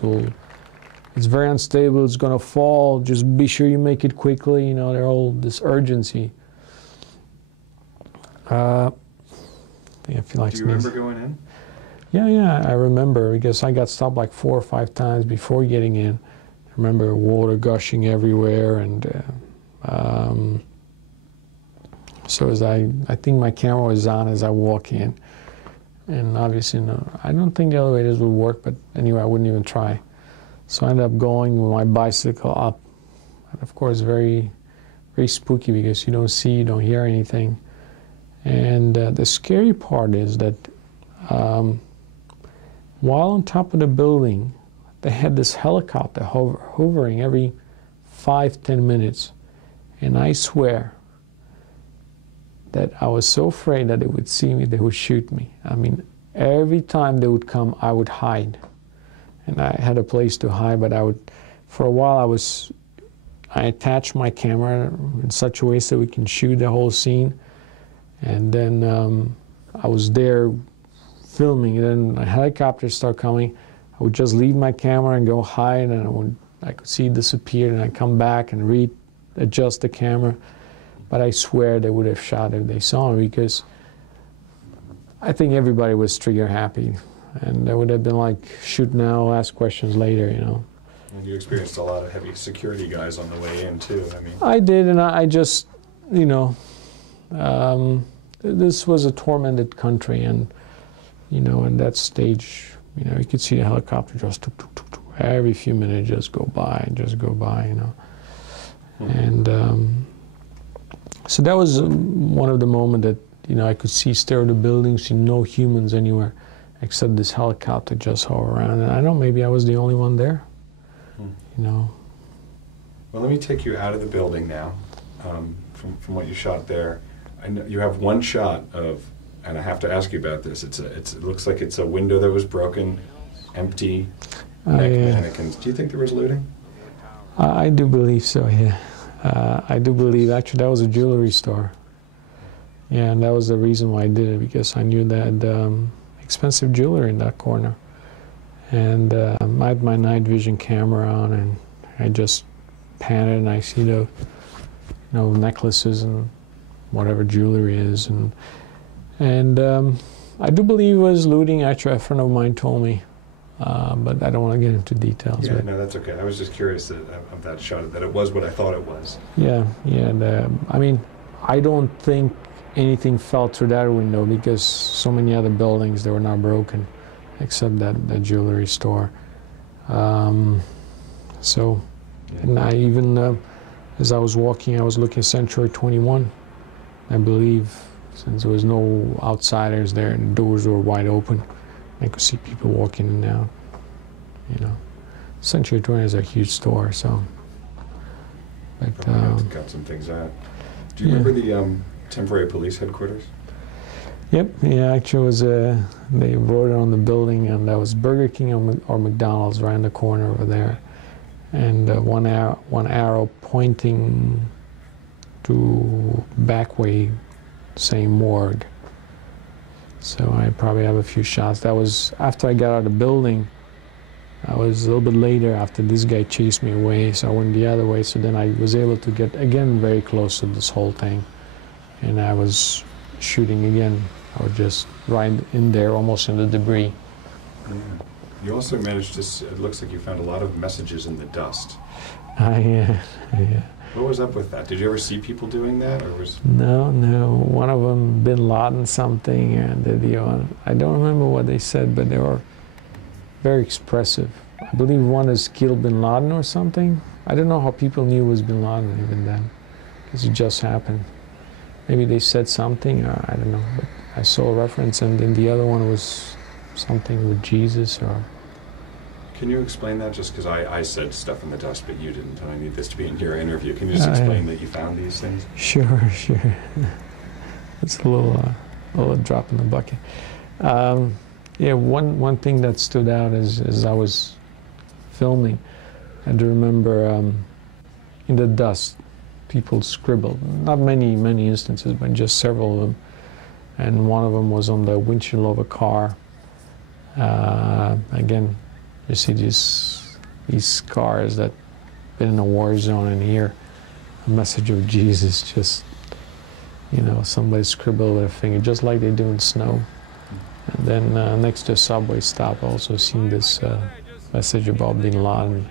it's very unstable, it's gonna fall, just be sure you make it quickly, you know, they're all this urgency. I think I feel like Do you remember going in? Yeah, I remember, because I got stopped like 4 or 5 times before getting in. I remember water gushing everywhere, and so as I think my camera was on as I walk in. And obviously, no, I don't think the elevators would work, but anyway, I wouldn't even try. So I ended up going with my bicycle up. And of course, very, very spooky because you don't see, you don't hear anything. And the scary part is that while on top of the building, they had this helicopter hovering every 5-10 minutes. And I swear that I was so afraid that they would see me, they would shoot me. I mean, every time they would come, I would hide. And I had a place to hide, but for a while I attached my camera in such a way so we can shoot the whole scene. And then I was there filming, and then a helicopter started coming. I would just leave my camera and go hide, and I could see it disappear, and I'd come back and readjust the camera. But I swear they would have shot if they saw me, because I think everybody was trigger happy, and that would have been like shoot now, ask questions later, you know. And you experienced a lot of heavy security guys on the way in too. I mean, I did, and I just, you know, this was a tormented country, and you know, in that stage, you know, you could see the helicopter just tuk, tuk, tuk, tuk, every few minutes just go by, you know. And so that was one of the moments that, you know, I could stare at the buildings, see no humans anywhere, except this helicopter just hover around. And I know maybe I was the only one there, you know. Well, let me take you out of the building now, from what you shot there. I know you have one shot of, and I have to ask you about this. It looks like it's a window that was broken, empty, mannequins. Do you think there was looting? I do believe so, yeah. I do believe, actually, that was a jewelry store. Yeah, and that was the reason why I did it, because I knew that expensive jewelry in that corner. And I had my night vision camera on, and I just panned and I see the, you know, necklaces and whatever jewelry is. And I do believe it was looting. Actually, a friend of mine told me. But I don't want to get into details. Yeah, no, that's okay. I was just curious of that shot, that it was what I thought it was. Yeah. I mean, I don't think anything fell through that window, because so many other buildings, they were not broken, except that jewelry store. So, yeah. And I even, as I was walking, I was looking at Century 21, I believe, since there was no outsiders there and the doors were wide open. I could see people walking in and out, you know. Century 20 is a huge store, so. But got some things out. Do you remember the temporary police headquarters? Yep. Yeah, actually, it was they wrote it on the building, and that was Burger King or McDonald's right in the corner over there, and one arrow pointing to back way, saying morgue. So I probably have a few shots. That was after I got out of the building. I was a little bit later after this guy chased me away, so I went the other way. So then I was able to get, again, very close to this whole thing. And I was shooting again. I was just right in there, almost in the debris. Yeah. You also managed to, it looks like you found a lot of messages in the dust. Yeah. What was up with that? Did you ever see people doing that, or was? No. One of them, Bin Laden something, and I don't remember what they said, but they were very expressive. I believe one is kill Bin Laden or something. I don't know how people knew it was Bin Laden even then, because it just happened. Maybe they said something, or I don't know. But I saw a reference, and then the other one was something with Jesus or. Can you explain that? Just because I said stuff in the dust, but you didn't, and I need this to be in your interview. Can you just explain that you found these things? Sure. It's a little drop in the bucket. Yeah, one thing that stood out is I was filming. I do remember in the dust, people scribbled. Not many instances, but just several of them. And one of them was on the windshield of a car. Again, you see these cars that been in a war zone, and here a message of Jesus, just, you know, somebody scribbled with a finger, just like they do in snow. And then next to a subway stop, I also seen this message about Bin Laden.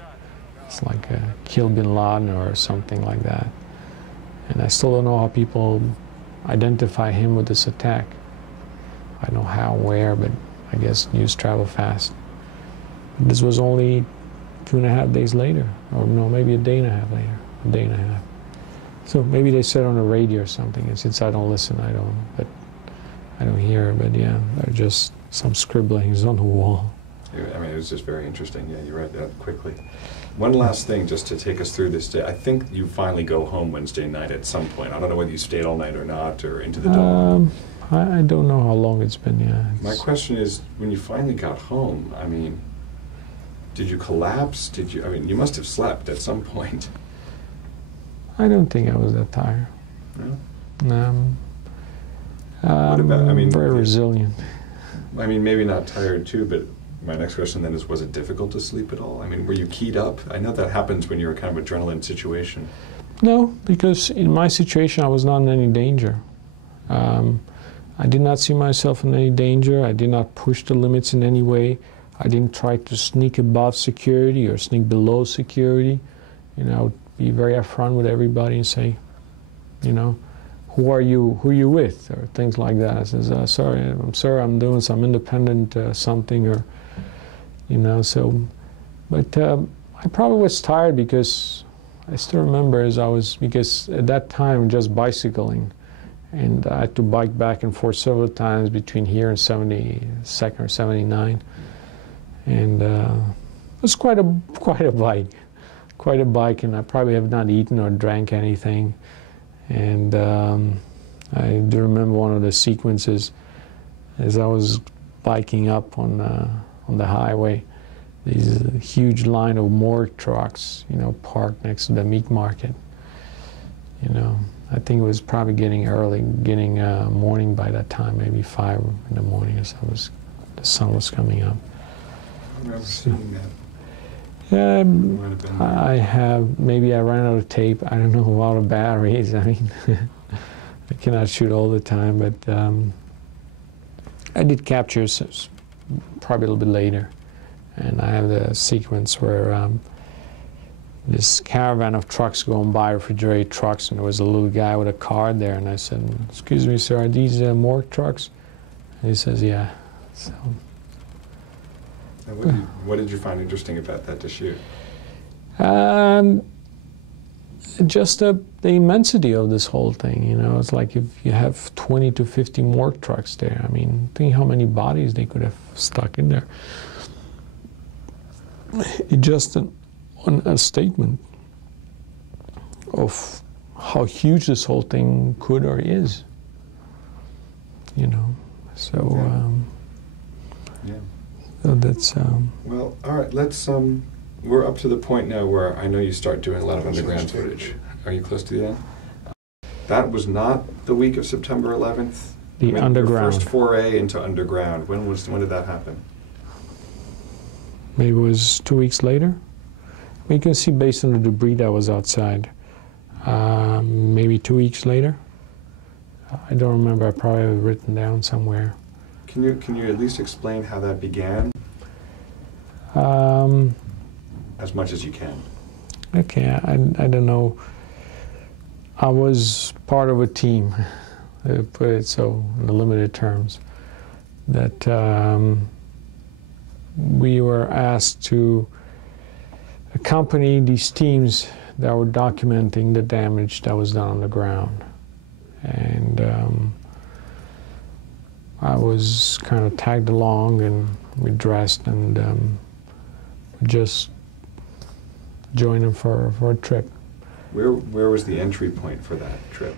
It's like kill Bin Laden or something like that. And I still don't know how people identify him with this attack. I don't know how, where, but I guess news travel fast. This was only 2.5 days later, or no, maybe a day and a half later, a day and a half. So maybe they said on the radio or something, and since I don't listen, I don't hear, but yeah, they're just some scribblings on the wall. I mean, it was just very interesting. Yeah, you read that quickly. One last thing, just to take us through this day. I think you finally go home Wednesday night at some point. I don't know whether you stayed all night or not, or into the dawn. I don't know how long it's been, yeah. My question is, when you finally got home, I mean, did you collapse? I mean, you must have slept at some point. I don't think I was that tired. No? What about, I mean, very resilient. I mean, maybe not tired too, but my next question then is, was it difficult to sleep at all? I mean, were you keyed up? I know that happens when you're in kind of adrenaline situation. No, because in my situation, I was not in any danger. I did not see myself in any danger. I did not push the limits in any way. I didn't try to sneak above security or sneak below security. You know, I would be very upfront with everybody and say, you know, who are you with, or things like that. I says, sorry, I'm doing some independent something, or, you know, so, but I probably was tired because I still remember because at that time just bicycling, and I had to bike back and forth several times between here and 72nd or 79, and it was quite a bike, and I probably have not eaten or drank anything. And I do remember one of the sequences as I was biking up on the highway, these huge line of morgue trucks, you know, parked next to the meat market. You know, I think it was probably getting morning by that time, maybe 5 in the morning or so. The sun was coming up. I remember seeing that. Yeah, maybe I ran out of tape. I don't know, out of batteries. I mean, I cannot shoot all the time, but I did capture probably a little bit later. And I have the sequence where this caravan of trucks going by, refrigerated trucks, and there was a little guy with a card there, and I said, "Excuse me, sir, are these morgue trucks?" And he says, "Yeah." So. And what did you find interesting about that to shoot? Just the immensity of this whole thing, you know. It's like if you have 20 to 50 morgue trucks there, I mean, think how many bodies they could have stuck in there. It's just a statement of how huge this whole thing could or is, you know. So, yeah. So that's well, all right, let's we're up to the point now where I know you start doing a lot of underground footage. Are you close to the end? That was not the week of September 11th. The underground. Your first foray into underground. When did that happen? Maybe it was 2 weeks later. You can see based on the debris that was outside. Maybe 2 weeks later. I don't remember. I probably have it written down somewhere. Can you at least explain how that began? As much as you can. Okay, I don't know. I was part of a team, put it so in the limited terms, that we were asked to accompany these teams that were documenting the damage that was done on the ground. And I was kind of tagged along, and we dressed and just joined them for a trip. Where was the entry point for that trip?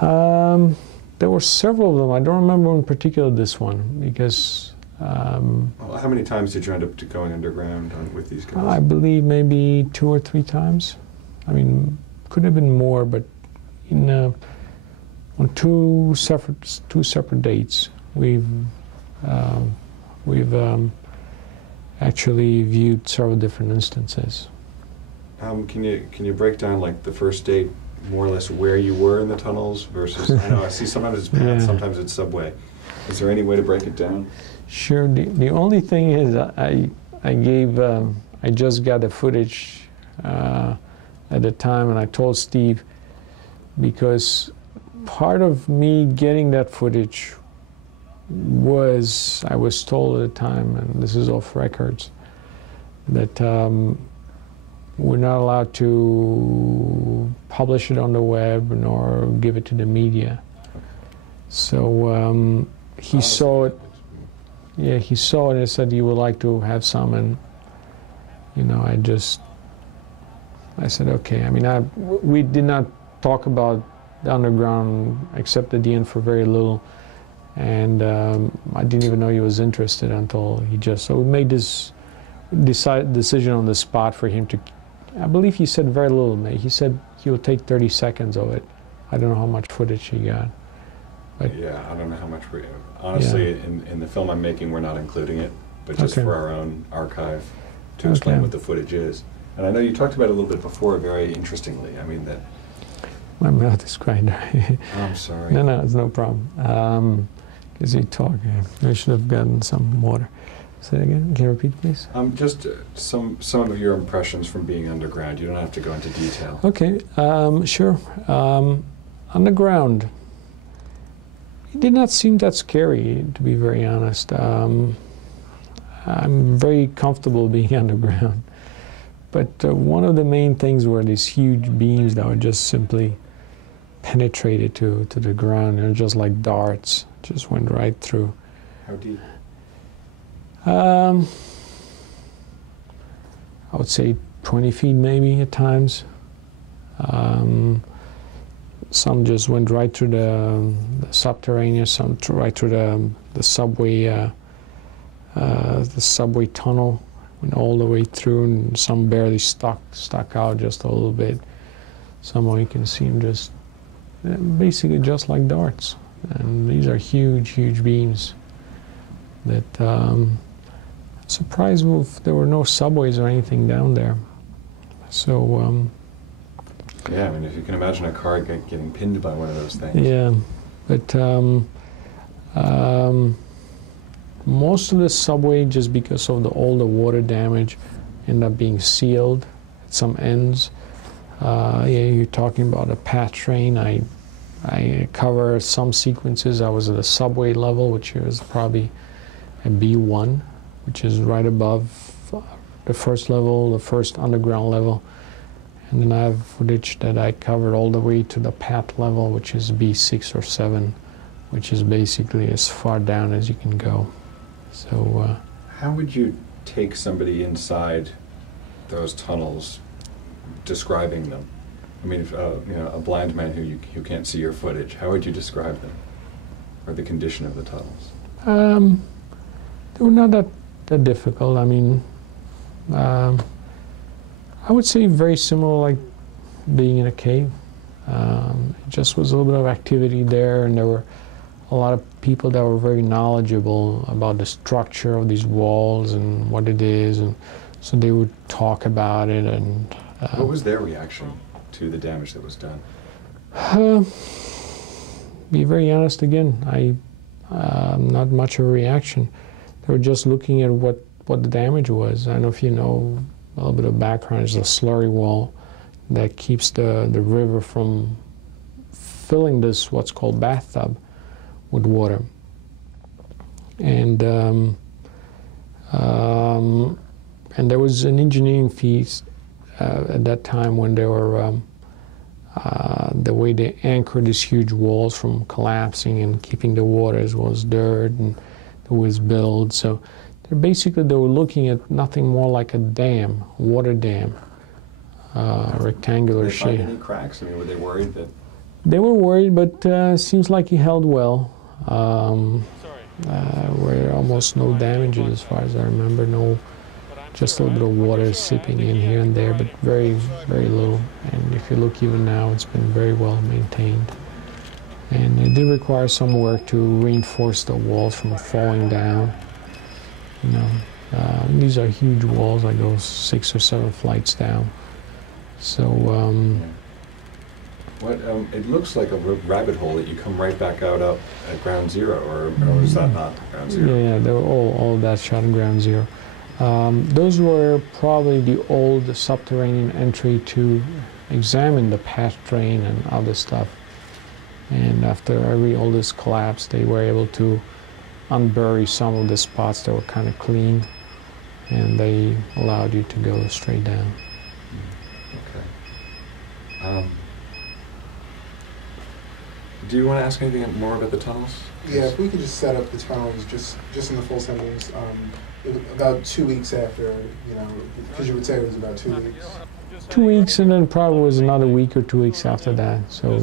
There were several of them. I don't remember in particular this one because. Well, how many times did you end up going underground with these guys? I believe maybe 2 or 3 times. I mean, could have been more, but on two separate dates, we've actually viewed several different instances. Can you break down, like, the first date, more or less where you were in the tunnels versus? I know I see sometimes it's path, Yeah. Sometimes it's subway. Is there any way to break it down? Sure. The only thing is I just got the footage at the time, and I told Steve, because part of me getting that footage was, I was told at the time, and this is off records, that we're not allowed to publish it on the web nor give it to the media. So he saw it. Yeah, he saw it and said he would like to have some, and you know, I said okay. I mean, we did not talk about the underground except at the end for very little, and I didn't even know he was interested until so we made this decision on the spot for him to. I believe he said very little. He said he would take 30 seconds of it. I don't know how much footage he got. But yeah, I don't know how much we. Honestly, in the film I'm making, we're not including it, but just for our own archive to explain what the footage is. And I know you talked about it a little bit before, very interestingly. I mean that My mouth is quite dry. Oh, I'm sorry. No, it's no problem. Because you talk, I should have gotten some water. Say it again. Can you repeat, please? Just some of your impressions from being underground. You don't have to go into detail. Okay, sure. Underground. It did not seem that scary, to be very honest. I'm very comfortable being underground. But one of the main things were these huge beams that were just simply penetrated to the ground, and just like darts, just went right through. How deep? I would say 20 feet maybe at times. Some just went right through the subterranean, some right through the subway tunnel, went all the way through, and some barely stuck out just a little bit. Some you can see them just basically just like darts, and these are huge beams. That surprised me if there were no subways or anything down there. So. Yeah, I mean, if you can imagine a car getting pinned by one of those things. Yeah, but most of the subway, just because of all the water damage, end up being sealed at some ends. Yeah, you're talking about a PATH train. I cover some sequences. I was at the subway level, which is probably a B1, which is right above the first level, the first underground level. And then I have footage that I covered all the way to the PATH level, which is B6 or 7, which is basically as far down as you can go. So. How would you take somebody inside those tunnels, describing them? I mean, if, a blind man who can't see your footage, how would you describe them, or the condition of the tunnels? They were not that difficult. I mean. I would say very similar, like being in a cave. It just was a little bit of activity there, and there were a lot of people that were very knowledgeable about the structure of these walls and what it is, and so they would talk about it. And what was their reaction to the damage that was done? Be very honest again, not much of a reaction. They were just looking at what the damage was. I don't know if you know. A little bit of background is a slurry wall that keeps the river from filling this what's called bathtub with water. And there was an engineering feat at that time when they were the way they anchored these huge walls from collapsing and keeping the water as well as dirt, and it was built. So basically, they were looking at nothing more like a dam, water dam, rectangular shape. Did they find any cracks? I mean, were they worried that? They were worried, but seems like he held well. Were almost no damages as far as I remember. No, just a little bit of water seeping in here and there, but very, very little. And if you look even now, it's been very well maintained. And it did require some work to reinforce the walls from falling down. You know, these are huge walls, like those 6 or 7 flights down. So, it looks like a rabbit hole that you come right back out up at ground zero, or is that not ground zero? Yeah, they were all that shot in ground zero. Those were probably the old subterranean entry to examine the PATH train and other stuff. And after all this collapsed, they were able to unbury some of the spots that were kind of clean, and they allowed you to go straight down. Okay. Do you want to ask anything more about the tunnels? Yeah, if we could just set up the tunnels just in the full sentence. About 2 weeks after, because you would say it was about 2 weeks. 2 weeks, and then probably was another week or 2 weeks after that. So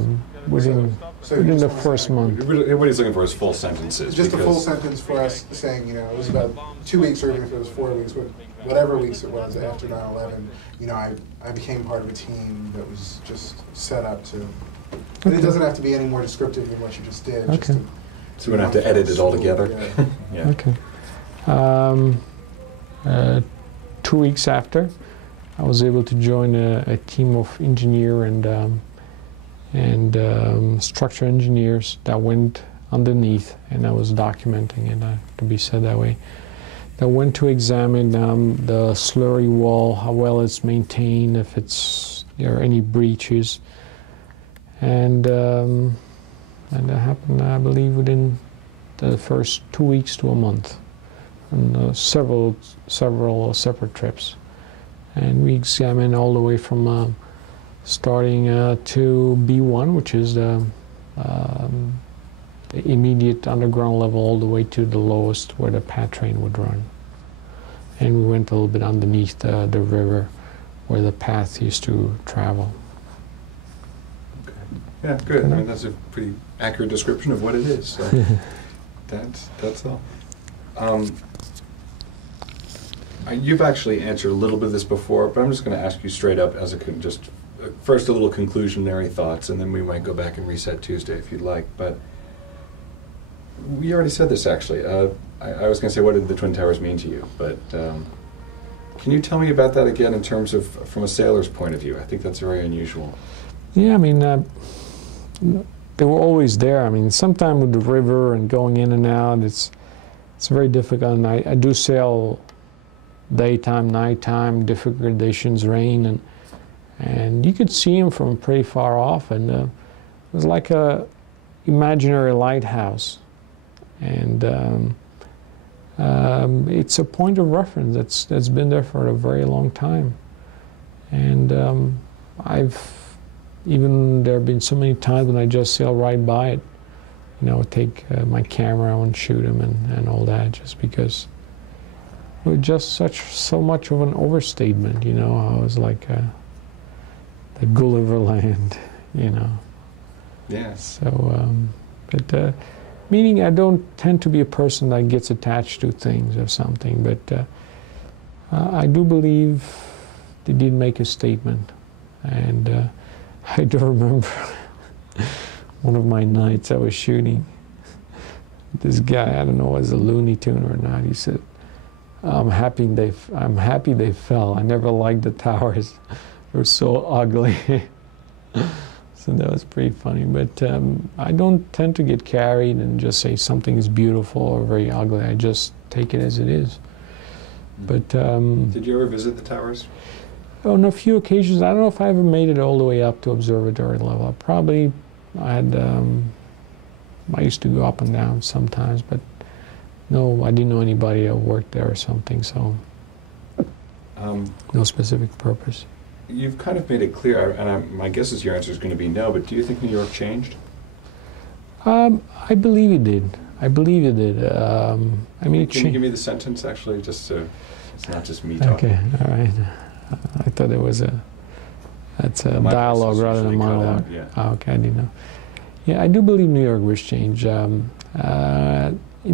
within the first month. What he's looking for is full sentences. Just a full sentence for us saying, it was about 2 weeks, or even if it was 4 weeks, whatever weeks it was after 9/11. I became part of a team that was just set up to. But it doesn't have to be any more descriptive than what you just did. Okay. Just so we don't have to edit it all together. Yeah. Okay. 2 weeks after, I was able to join a team of engineer and and structure engineers that went underneath, and I was documenting it, to be said that way, that went to examine the slurry wall, how well it's maintained, if there are any breaches, and that happened, I believe, within the first 2 weeks to a month, on several separate trips, and we examined all the way from starting to B1, which is the immediate underground level, all the way to the lowest where the PAT train would run. And we went a little bit underneath the river where the path used to travel. Okay. Yeah, good. I mean, that's a pretty accurate description of what it is. So that's all. You've actually answered a little bit of this before, but I'm just going to ask you straight up as first a little conclusionary thoughts, and then we might go back and reset Tuesday if you'd like. But we already said this, actually. I was going to say, what did the Twin Towers mean to you? But can you tell me about that again in terms of, from a sailor's point of view? I think that's very unusual. Yeah, I mean, they were always there. I mean, sometime with the river and going in and out, it's very difficult. And I do sail daytime, nighttime, different conditions, rain, and you could see them from pretty far off, and it was like a imaginary lighthouse, and it's a point of reference that's been there for a very long time, and there have been so many times when I just sail right by it, you know, take my camera and shoot them and all that, just because it was just so much of an overstatement, you know. I was like the Gulliver Land, you know. Yes. So, but meaning I don't tend to be a person that gets attached to things or something, but I do believe they did make a statement, and I do remember one of my nights I was shooting. This guy, I don't know, was a Looney Tune or not. He said, "I'm happy they fell. I never liked the towers. They were so ugly." So that was pretty funny. But I don't tend to get carried and just say something is beautiful or very ugly. I just take it as it is. But did you ever visit the towers? on a few occasions, I don't know if I ever made it all the way up to observatory level. I used to go up and down sometimes, but no, I didn't know anybody that worked there or something, so no specific purpose. You've kind of made it clear, and my guess is your answer is going to be no, but do you think New York changed? I believe it did. I believe it did. I mean, Can you give me the sentence, actually, just so it's not just me talking? Okay, all right. I thought that's a dialogue rather than a monologue. Yeah. Oh, okay, I didn't know. Yeah, I do believe New York was changed in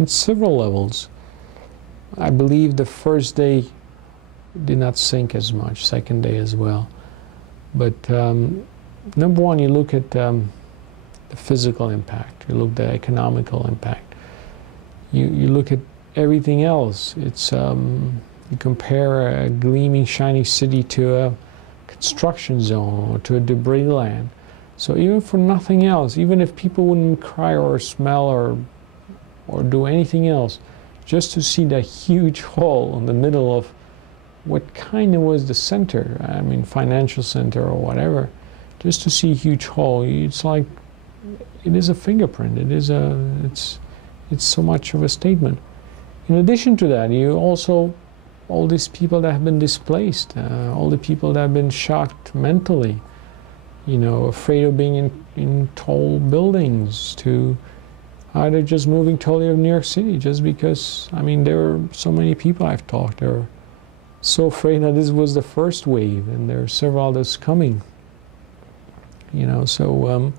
several levels. I believe the first day did not sink as much, second day as well. But number one, you look at the physical impact, you look at the economical impact, you look at everything else. It's you compare a gleaming, shiny city to a construction zone or to a debris land. So even for nothing else, even if people wouldn't cry or smell or do anything else, just to see that huge hole in the middle of what kind of was the center, I mean financial center or whatever, just to see a huge hole, it's like, it is a fingerprint, it's so much of a statement. In addition to that, you also, all these people that have been displaced, all the people that have been shocked mentally, you know, afraid of being in tall buildings, to either just moving totally out of New York City, just because, I mean, there are so many people I've talked, they're so afraid that this was the first wave and there are several others coming, you know, so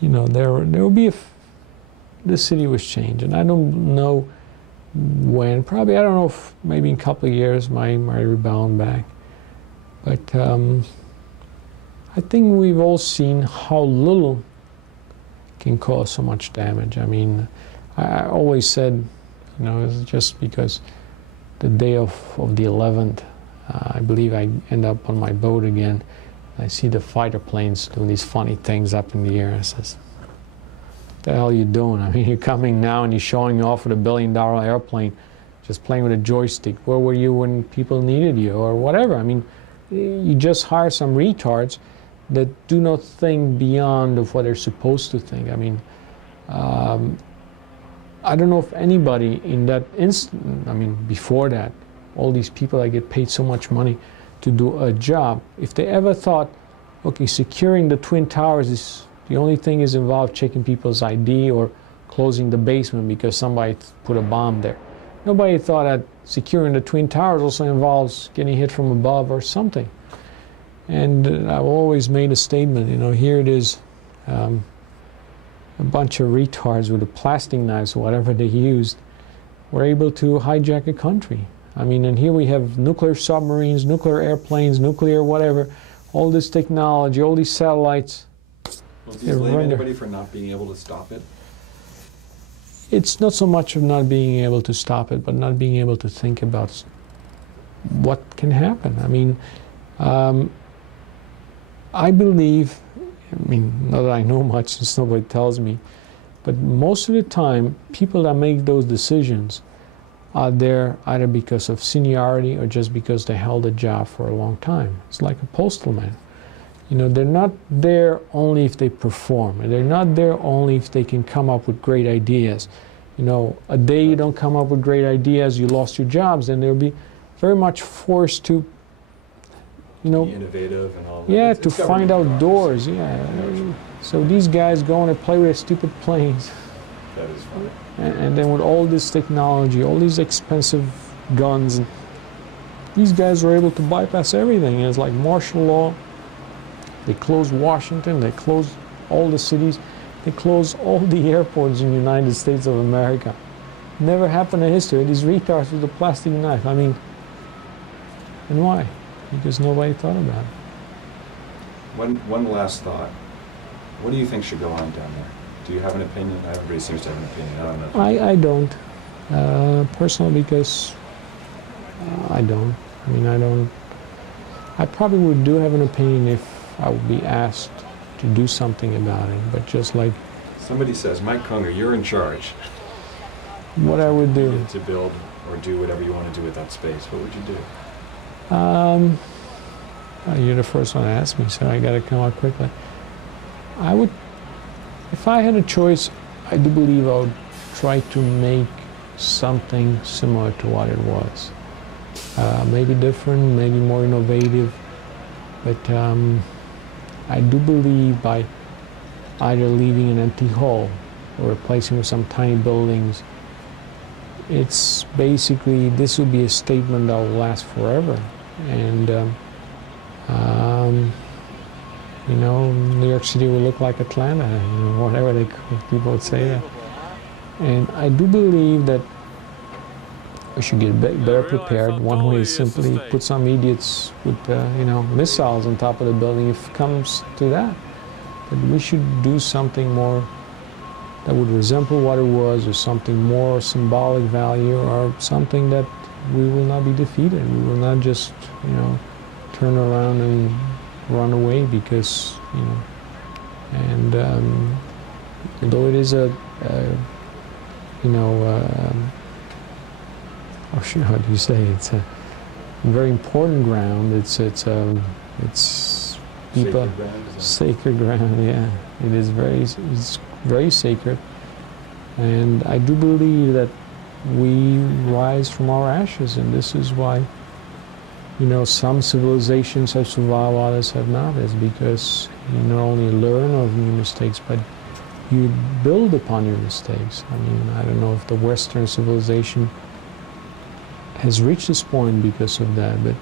you know, there will be the city was changed, and I don't know when. Probably, I don't know if maybe in a couple of years might rebound back. But I think we've all seen how little can cause so much damage. I mean, I always said, you know, it's just because the day of the 11th, I believe I end up on my boat again. I see the fighter planes doing these funny things up in the air. I says, what the hell are you doing? I mean, you're coming now and you're showing off with a $1 billion airplane, just playing with a joystick. Where were you when people needed you or whatever? I mean, you just hire some retards that do not think beyond of what they're supposed to think. I mean, I don't know if anybody in that instant, I mean, before that, all these people that get paid so much money to do a job, if they ever thought, okay, securing the Twin Towers is the only thing is involved checking people's ID or closing the basement because somebody put a bomb there. Nobody thought that securing the Twin Towers also involves getting hit from above or something. And I've always made a statement, you know, here it is, a bunch of retards with the plastic knives, whatever they used, were able to hijack a country. I mean, and here we have nuclear submarines, nuclear airplanes, nuclear whatever, all this technology, all these satellites. Well, do you blame anybody for not being able to stop it? It's not so much of not being able to stop it, but not being able to think about what can happen. I mean, I believe, I mean, not that I know much since nobody tells me, but most of the time, people that make those decisions are there either because of seniority or just because they held a job for a long time. It's like a postal man. You know, they're not there only if they perform, and they're not there only if they can come up with great ideas. You know, a day you don't come up with great ideas, you lost your jobs, then they'll be very much forced to, you know, be innovative and all that. Yeah, it's to find outdoors, yeah. So these guys go and play with their stupid planes. That is funny. And then with all this technology, all these expensive guns, and these guys were able to bypass everything. And it's like martial law. They closed Washington, they closed all the cities, they closed all the airports in the United States of America. Never happened in history. These retards with a plastic knife. I mean, and why? Because nobody thought about it. One last thought. What do you think should go on down there? Do you have an opinion? Everybody seems to have an opinion. I don't know. I don't. Personally, because I don't. I mean, I don't. I probably would do have an opinion if I would be asked to do something about it. But just like somebody says, Mike Cunga, you're in charge. What I would do to build or do whatever you want to do with that space. What would you do? You're the first one to ask me, so I got to come out quickly. I would. If I had a choice, I do believe I would try to make something similar to what it was. Maybe different, maybe more innovative, but I do believe by either leaving an empty hull or replacing with some tiny buildings, it's basically, this will be a statement that will last forever. And you know, New York City will look like Atlanta, you know, whatever people would say that. And I do believe that we should get better prepared. One way is simply put some idiots with, you know, missiles on top of the building if it comes to that. But we should do something more that would resemble what it was, or something more symbolic value, or something that we will not be defeated. We will not just, you know, turn around and run away because, you know, and although it is a you know, how do you say, it's a very important ground. It's people, sacred ground, yeah. It is it's very sacred, and I do believe that we rise from our ashes, and this is why, you know, some civilizations have survived, others have not. Is because you not only learn of your mistakes, but you build upon your mistakes. I mean, I don't know if the Western civilization has reached this point because of that, but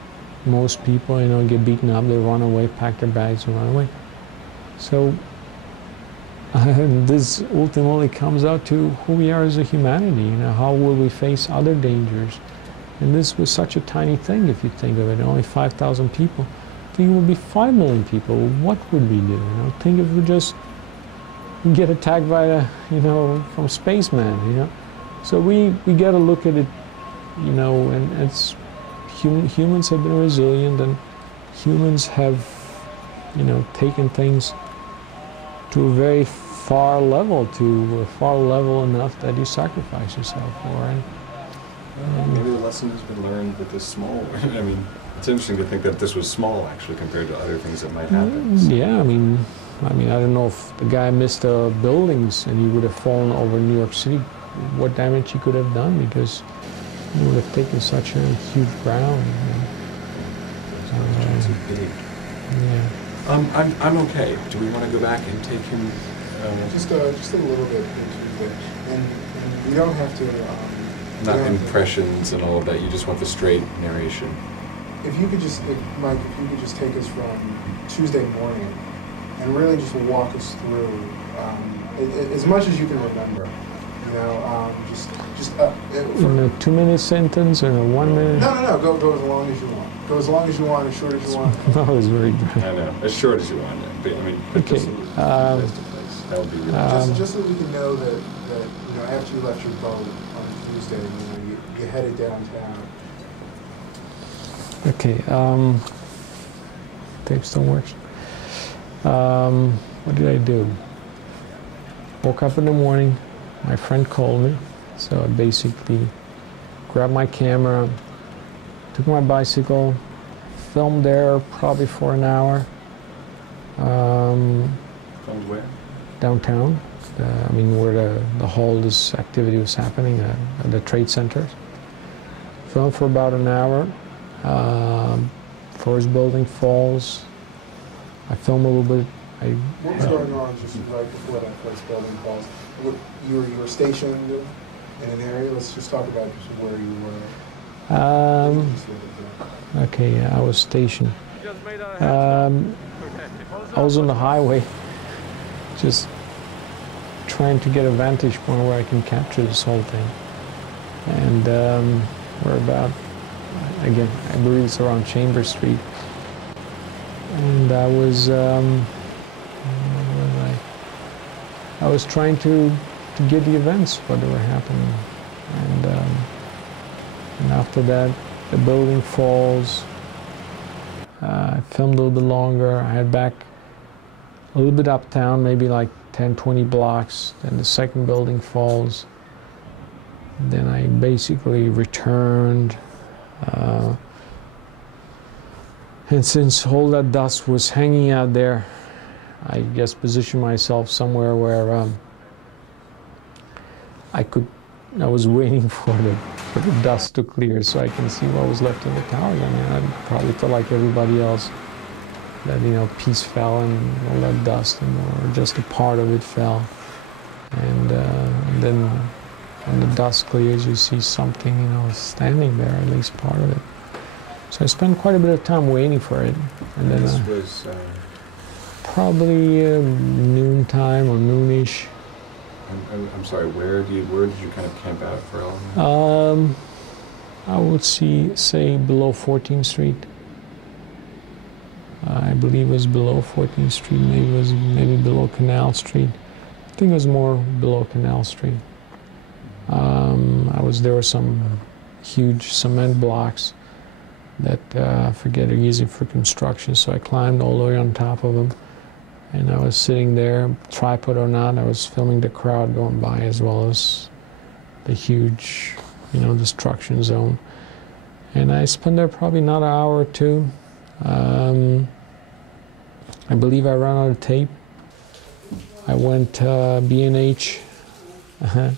most people, you know, get beaten up, they run away, pack their bags and run away. So this ultimately comes out to who we are as a humanity. You know, how will we face other dangers? And this was such a tiny thing, if you think of it, only 5,000 people. Think it would be 5 million people. What would we do? You know, think if we just get attacked by a, you know, from spaceman. You know, so we got to look at it, you know, and it's humans have been resilient, and humans have, you know, taken things to a very far level, enough that you sacrifice yourself for. And maybe the lesson has been learned with this small. I mean, it's interesting to think that this was small actually compared to other things that might happen. Yeah, I mean, I don't know if the guy missed the buildings and he would have fallen over New York City, what damage he could have done, because he would have taken such a huge ground. It's big. Yeah. I'm okay. Do we want to go back and take him? Just a little bit into it, and you don't have to. Not impressions and all of that. You just want the straight narration. If you could just, Mike, if you could just take us from Tuesday morning and really just walk us through as much as you can remember. You know, in a 2-minute sentence or a 1 minute? No. Go as long as you want. Go as long as you want, as short as you want. That was very good. I know, as short as you want. But, I mean, okay. That would be really just so we can know that you know, after you left your boat on Tuesday, you know, you headed downtown. Okay. Tape still works. What did I do? Woke up in the morning. My friend called me, so I basically grabbed my camera, took my bicycle, filmed there probably for an hour. Filmed where? Downtown. I mean, where this activity was happening at the trade centers. Filmed for about an hour. First building falls. I filmed a little bit. What was going on just right before that first building falls? You were stationed in an area. Let's just talk about just where you were. Okay, I was stationed. I was on the highway, just trying to get a vantage point where I can capture this whole thing. And we're about, again, I believe it's around Chambers Street. And I was trying to get the events, what they were happening. And after that, the building falls. I filmed a little bit longer. I head back a little bit uptown, maybe like 10, 20 blocks. Then the second building falls. Then I basically returned. And since all that dust was hanging out there, I guess positioned myself somewhere where I was waiting for the dust to clear so I can see what was left in the towers. I mean, I probably felt like everybody else that, you know, piece fell and all that dust, or just a part of it fell. And then when the dust clears, you see something, you know, standing there, at least part of it. So I spent quite a bit of time waiting for it. And then this was probably noontime or noonish. I'm sorry. Where did you kind of camp out for all of that? I would say below 14th Street. I believe it was below 14th Street. Maybe below Canal Street. I think it was more below Canal Street. There were some huge cement blocks that I forget they're using for construction. So I climbed all the way on top of them, and I was sitting there, tripod or not. I was filming the crowd going by as well as the huge, you know, destruction zone. And I spent there probably another hour or two. I believe I ran out of tape. I went B&H to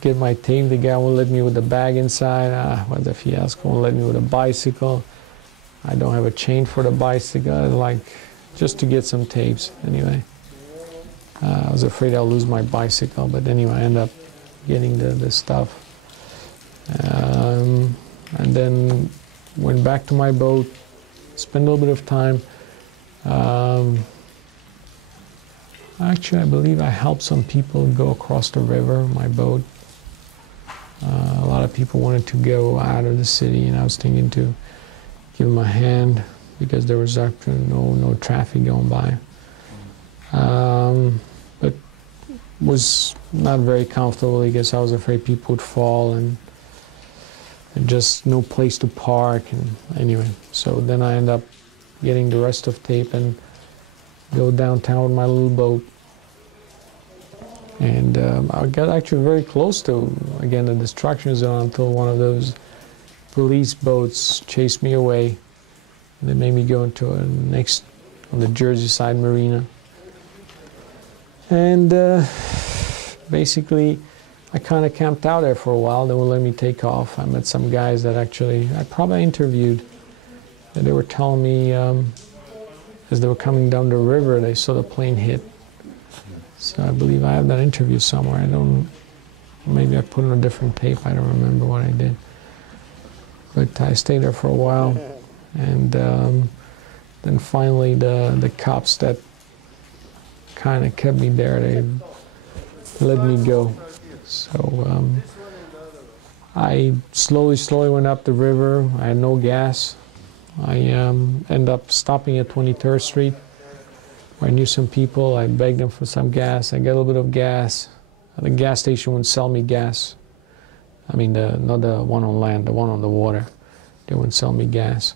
get my tape. The guy won't let me with the bag inside. What a fiasco. Won't let me with a bicycle. I don't have a chain for the bicycle. Like, just to get some tapes anyway. I was afraid I'll lose my bicycle, but anyway, I ended up getting the stuff. And then went back to my boat, spent a little bit of time. Actually, I believe I helped some people go across the river, my boat. A lot of people wanted to go out of the city, and I was thinking to give them a hand because there was actually no traffic going by. But was not very comfortable because I was afraid people would fall, and and just no place to park. And anyway, so then I end up getting the rest of tape and go downtown with my little boat. And I got actually very close to, again, the destruction zone until one of those police boats chased me away. And they made me go into a next, on the Jersey side marina. And basically, I kind of camped out there for a while. They would let me take off. I met some guys that actually, I probably interviewed, and they were telling me as they were coming down the river, they saw the plane hit. So I believe I have that interview somewhere. I don't, maybe I put on a different tape. I don't remember what I did. But I stayed there for a while. And then finally the cops that kind of kept me there, they let me go. So I slowly went up the river. I had no gas. I ended up stopping at 23rd Street. I knew some people. I begged them for some gas. I got a little bit of gas. The gas station wouldn't sell me gas. I mean, not the one on land, the one on the water. They wouldn't sell me gas.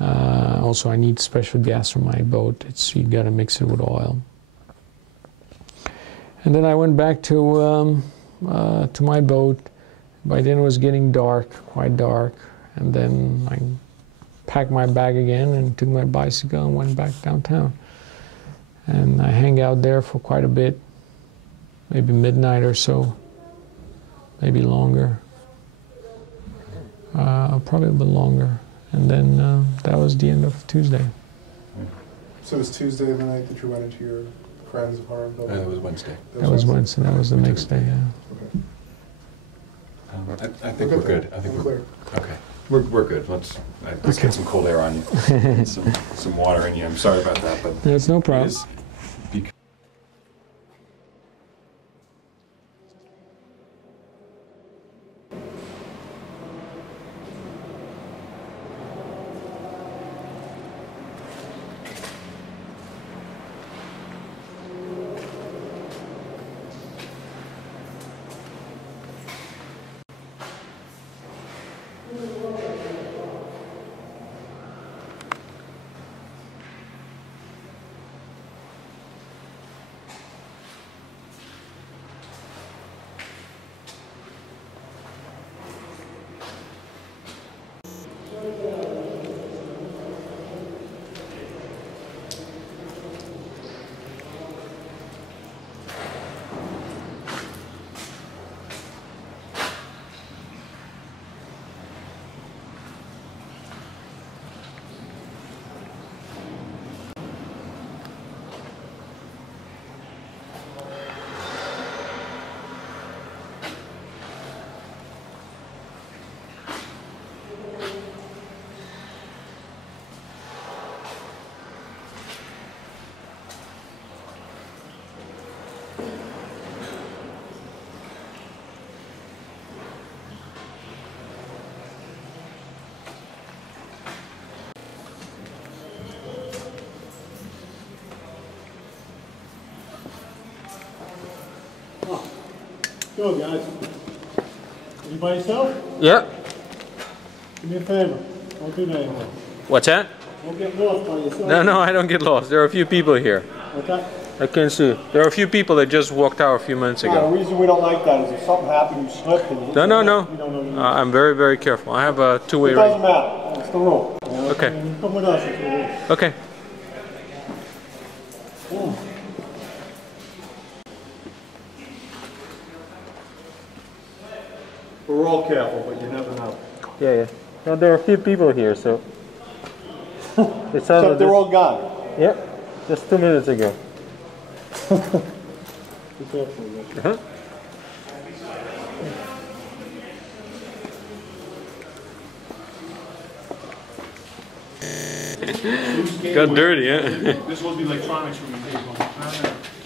Also, I need special gas for my boat. You got to mix it with oil. And then I went back to my boat. By then it was getting dark, quite dark. And then I packed my bag again and took my bicycle and went back downtown. And I hang out there for quite a bit, maybe midnight or so, maybe longer, probably a bit longer. And then that was the end of Tuesday. So it was Tuesday the night that you went into your friend's apartment building? It was Wednesday. That was Wednesday. That was the next day, yeah. Okay. I think we're good. I think I'm we're clear. okay. We're good. Let's get some cold air on you, some water in you. I'm sorry about that, but That's no problem. it is bec- Go, guys. You by yourself? Yeah. Do me a favor. Don't do that anymore. What's that? Don't get lost by yourself. No, I don't get lost. There are a few people here. What's that? I can see. There are a few people that just walked out a few minutes The ago. reason we don't like that is if something happened, you slipped and you hit No. You don't know. I'm very, very careful. I have a two-way It doesn't matter. It's the rule. You know? Okay. You come with us. It's the rule. Okay. We're all careful, but you never know. Yeah. No, there are a few people here, so. It sounds Except they're all gone. Yep. Just 2 minutes ago. Be careful, Rich. Uh-huh. Got dirty, huh? This was the electronics room.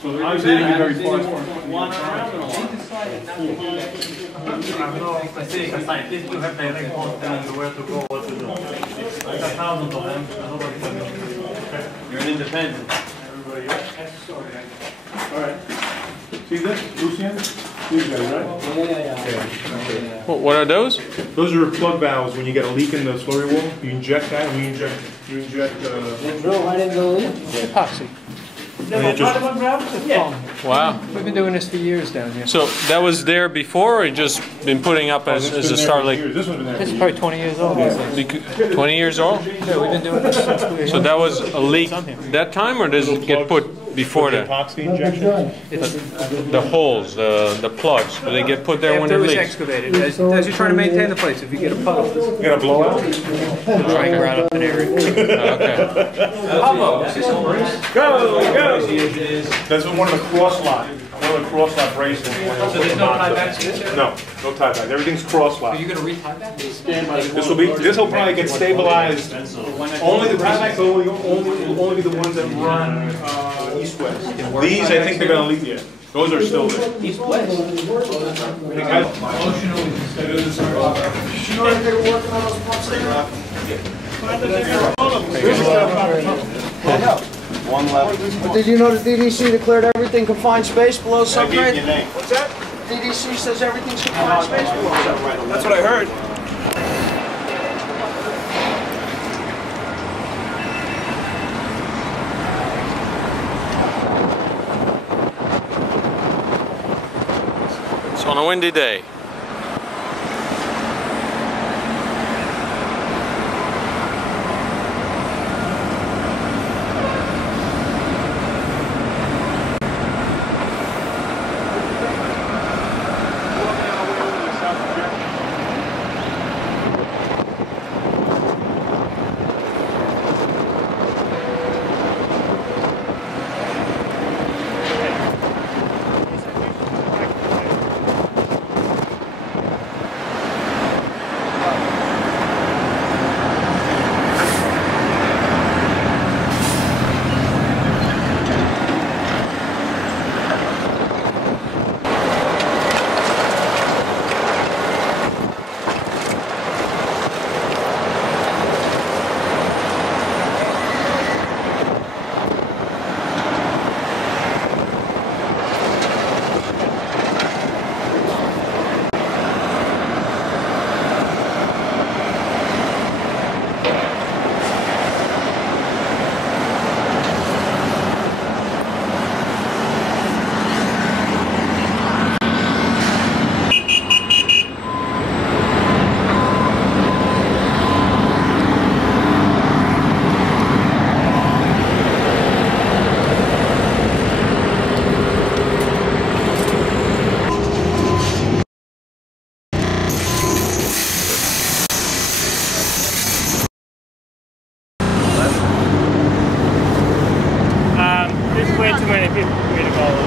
So I was getting very far. Specific scientists to have direct contact where to go, what to do. Like 1,000 of them, and nobody can do. You're an independent. Everybody else? All right. See this, Lucian? These guys, right? What are those? Those are plug valves. When you get a leak in the slurry wall, you inject that, and you inject Bro, why didn't go in? Epoxy. Yeah. Wow. We've been doing this for years down here. So that was there before, or you just been putting up as a Starlink? This one's been there. This is probably 20 years old. 20 years old? Yeah, we've been doing this since we were So that was a leak that time, or does it get put before that? Epoxy injection. The holes, the plugs, do they get put there when After it it was leaks? excavated, as you're trying to maintain the place, if you get a puddle, You got a blowout? try and grout up an area. Okay. Go! That's one of the cross lock. One of the cross lock braces. So there's no tie back to this area? No, no tie back. Everything's cross lock. Are you going to retie that? This will probably get stabilized. Only the tie backs will only be the ones that run east-west. These, I think they're gonna leave yet. Those are still there. East-west. You know if they were working on those pumps there? One level. But did you know the DDC declared everything confined space below subgrade? What's that? DDC says everything's confined space below subgrade. That's what I heard. It's on a windy day. There's way too many people for me to follow.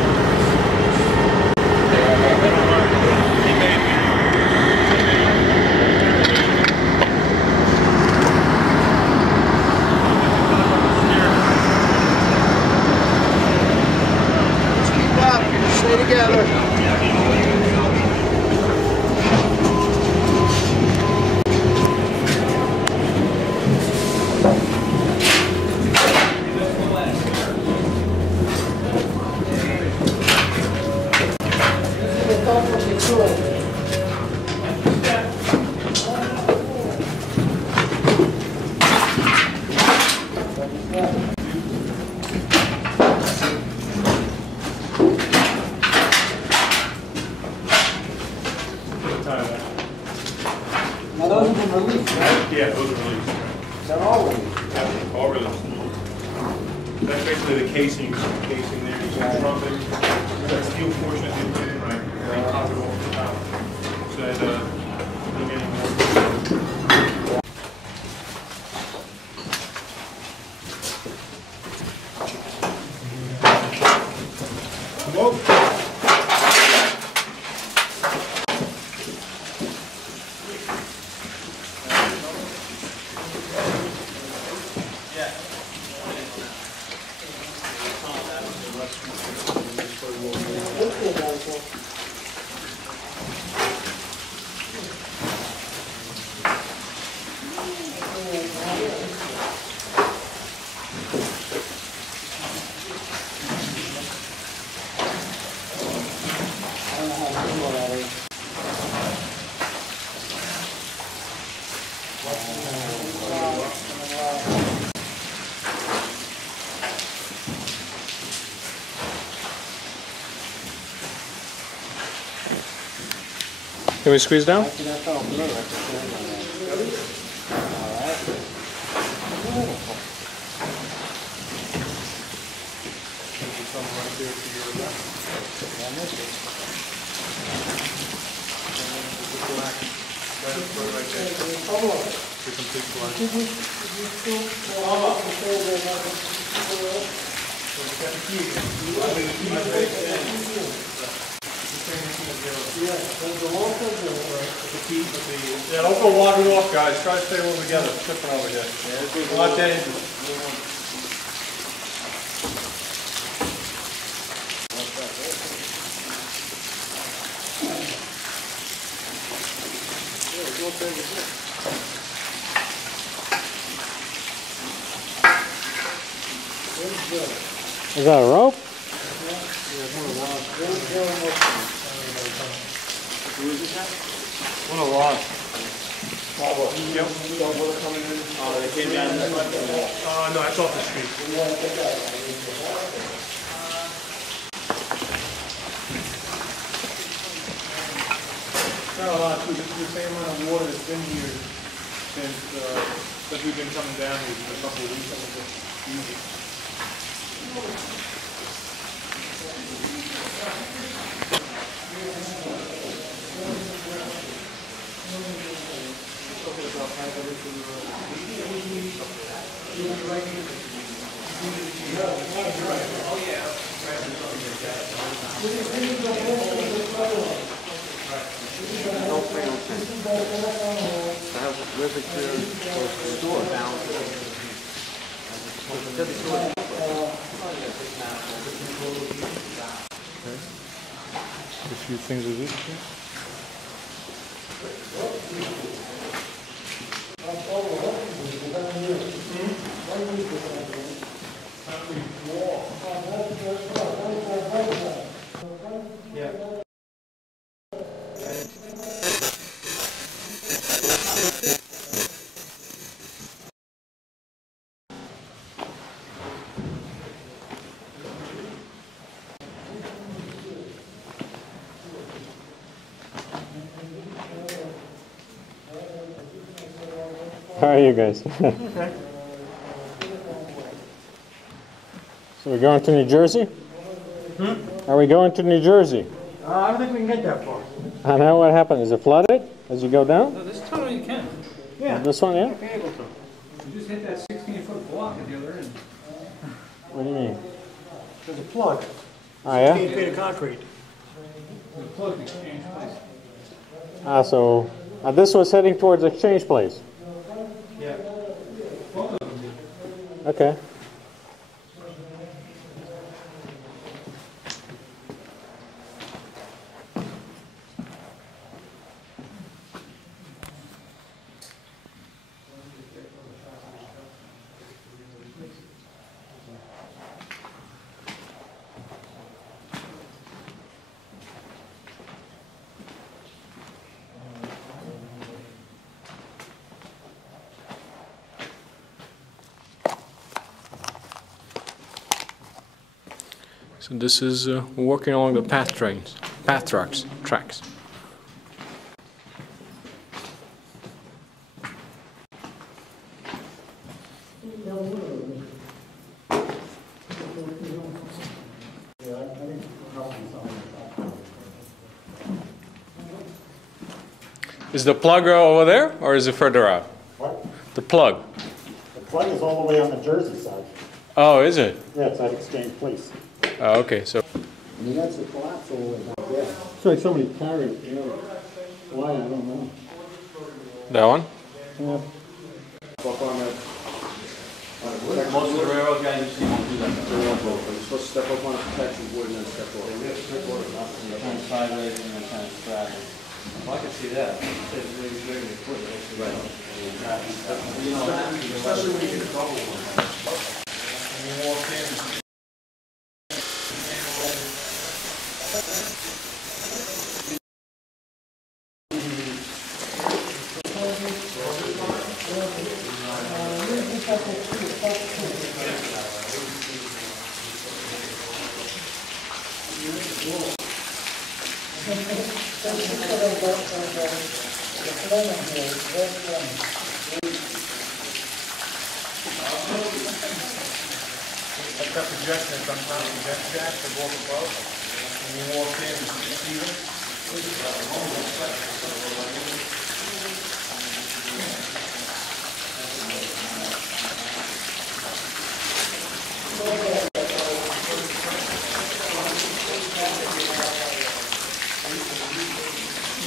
Just keep up, stay together. Now those have been released, right? Yeah, those are released. They're all released. Yeah, all released. That's basically the casing there. You can drop it. That steel portion is in there, right? They pop it off the top. So that, don't get any more. Whoa. Can we squeeze down? Yeah, don't go wandering off, guys. Try to stay a little together. Tripping over here. Yeah, a lot dangerous. Is that a rope? What a rod. They came down this way. No, it's off the street. Not a lot, too. This is the same amount of water that's been here since we've been coming down here for a couple of weeks. A few things of this. How are you guys? Okay. So we're going to New Jersey? Are we going to New Jersey? I don't think we can get that far. I know what happened. Is it flooded as you go down? No, this tunnel you can. Yeah. This one, yeah? Be able to. You just hit that 16-foot block at the other end. What do you mean? There's a plug. Oh, yeah? 8 feet of concrete. The plug can change place. Ah, so this was heading towards Exchange Place. Yeah. Okay. So this is working along the path tracks. Is the plug over there, or is it further out? What? The plug. The plug is all the way on the Jersey side. Oh, is it? Yeah, it's at Exchange Place. Oh, okay, so. I mean, that's the collapse all the way back there. It's like somebody carried it, you know. Why, I don't know. That one? Yeah. Most of the railroad guys you see won't do that. You're supposed to step up on a protection board and then step over. We have to step over up and turn sideways and then kind of straddle. Well, I can see that. It's really big and quick. Right. You know, Especially when you get a double one. And you walk in. I've got projection sometimes, project jack to go above, and you walk in and you see it.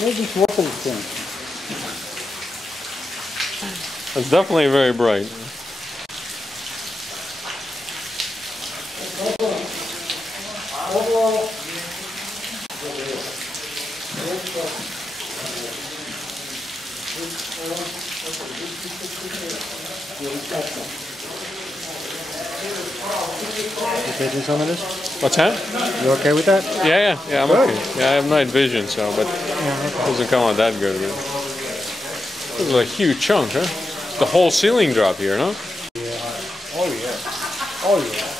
Where's this water thing? It's definitely very bright. You taking some of this? What's that? You okay with that? Yeah, I'm okay. Yeah, I have night vision, so, but it doesn't come out that good. This is a huge chunk, huh? The whole ceiling drop here, no? Oh yeah. Oh yeah.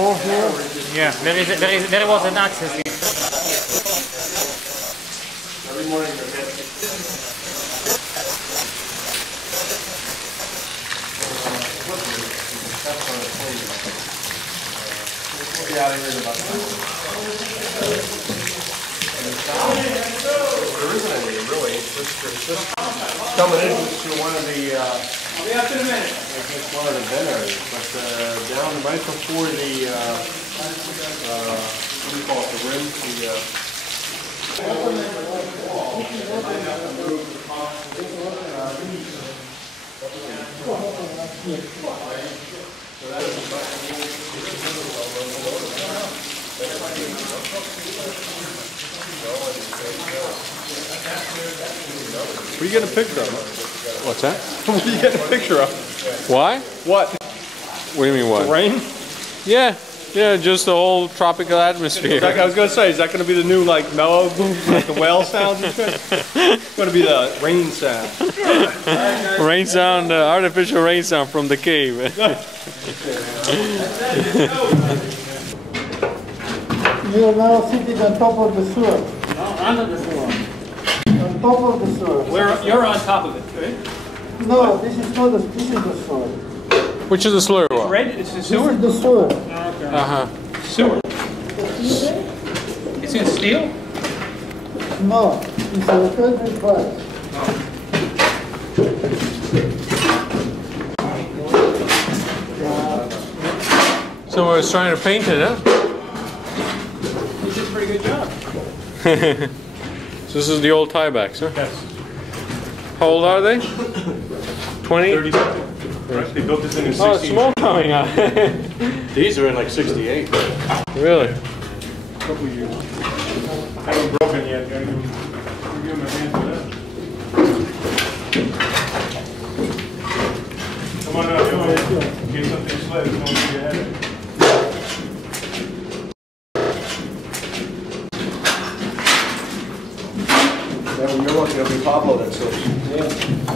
Oh, here? Yeah, there was an access here. Every morning you're we'll be out of here in about there isn't any really. It's just coming into one of the I'll be up in a minute. It's one of the vent areas, but down right before the what do you call it? The rim, What are you getting a picture of? What's that? what are you getting a picture of? Why? What? What do you mean what? Rain? Yeah, just the whole tropical atmosphere. I was going to say, is that going to be the new, like, mellow, like the whale sounds and shit? It's going to be the rain sound. Rain sound, artificial rain sound from the cave. You are now sitting on top of the sewer. Under the sewer. On top of the sewer. You're on top of it, right? No, this is not the, this is the sewer. Which is the slur one? Red, it's the This sewer? is the sewer. Uh-huh. Sewer. It's in steel? No, it's a concrete pipe. So I was trying to paint it, huh? You did a pretty good job. So this is the old tiebacks, huh? Yes. How old are they? 20? 30 something. Right? They built this in Oh, 16. smoke coming out. These are in like 68. Really? Couple years. Haven't broken yet. Gotta give him a hand for that. Come on out, Joe. Get something sled. It's going to be ahead. Yeah, when you're lucky, it'll be Pablo that says.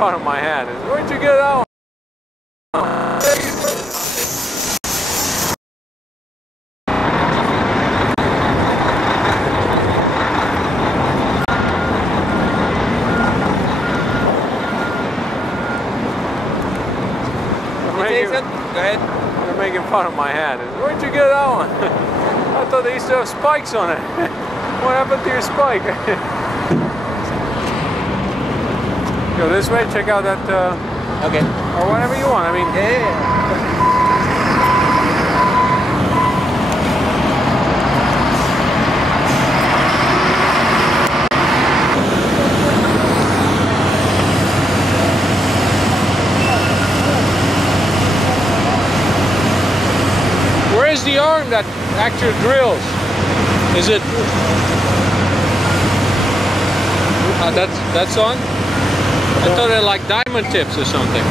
fun of my hand. Where'd you get that one? Go ahead. They're making fun of my hand. Where'd you get that one? I thought they used to have spikes on it. What happened to your spike? Go this way, check out that, Okay. or whatever you want. I mean, Yeah. where's the arm that actually drills? Is it? That's on? I thought they're like diamond tips or something.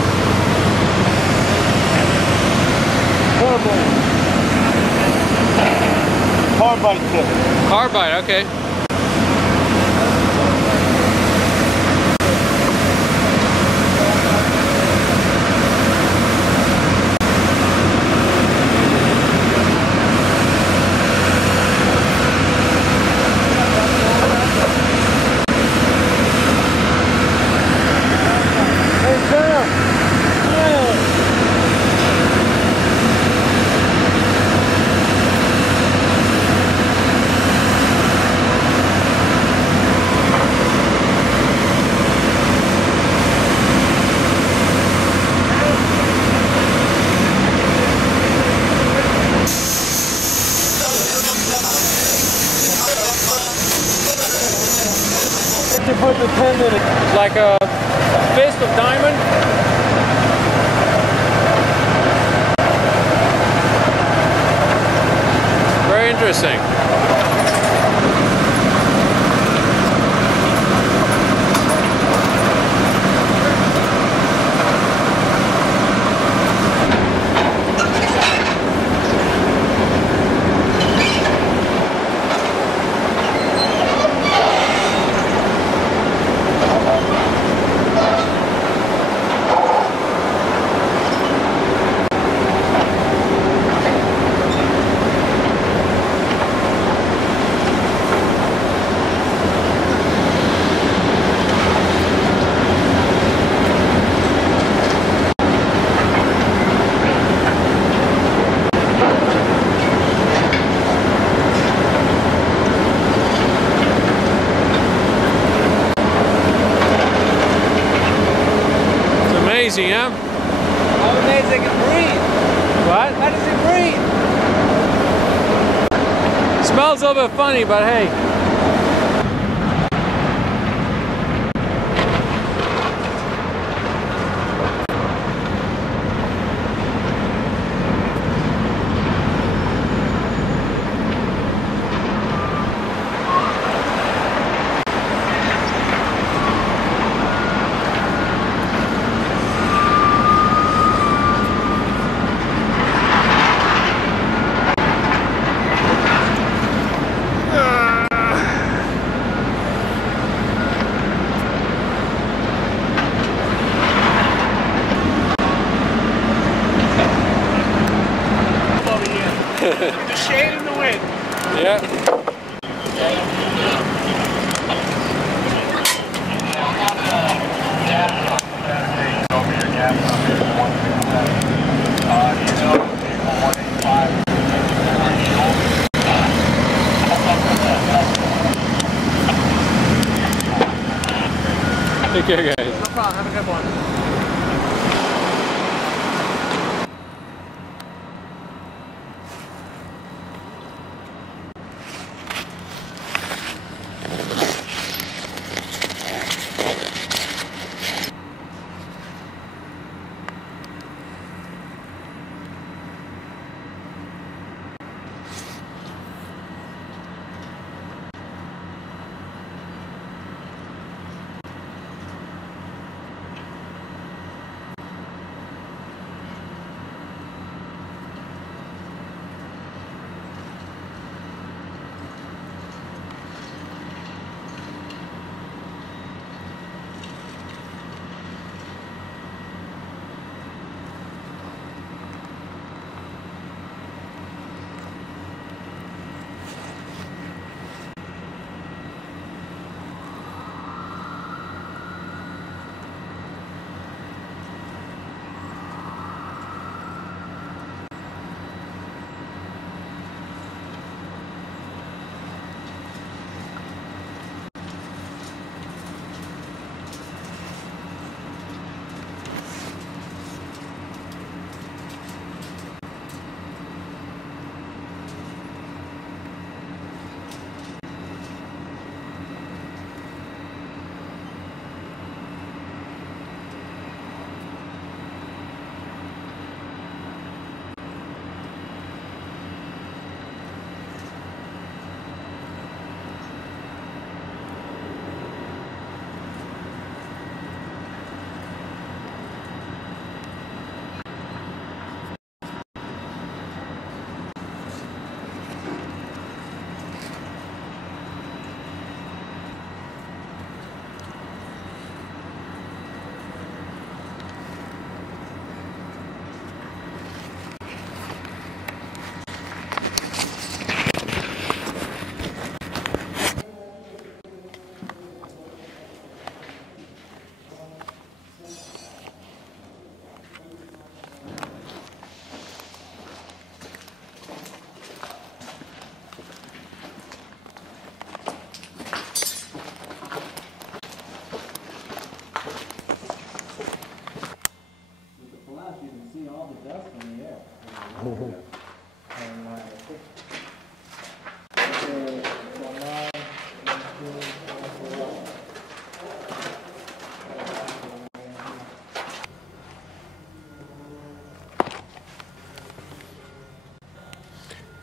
Carbide tip. Carbide, okay. To put the tendon in. It's like a fist of diamond. Very interesting. Amazing, huh? How amazing it breathe. What? How does it breathe? Smells a little bit funny, but hey. The shade in the wind. Yeah. Take care, guys. No problem. Have a good one.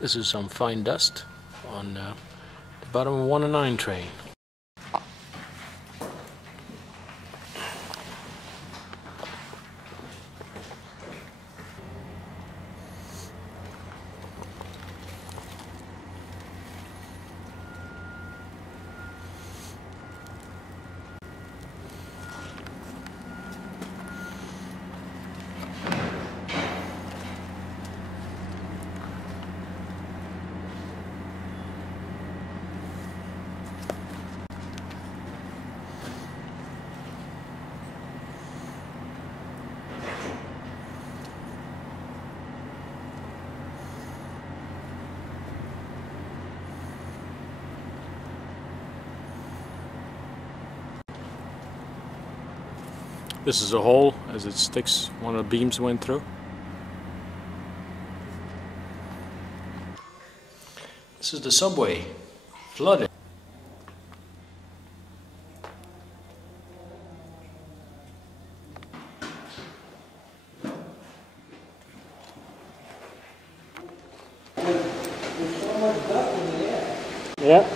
This is some fine dust on the bottom of 109 train. This is a hole as it sticks, one of the beams went through. This is the subway, flooded. There's so much dust in the air. Yeah.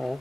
Oh.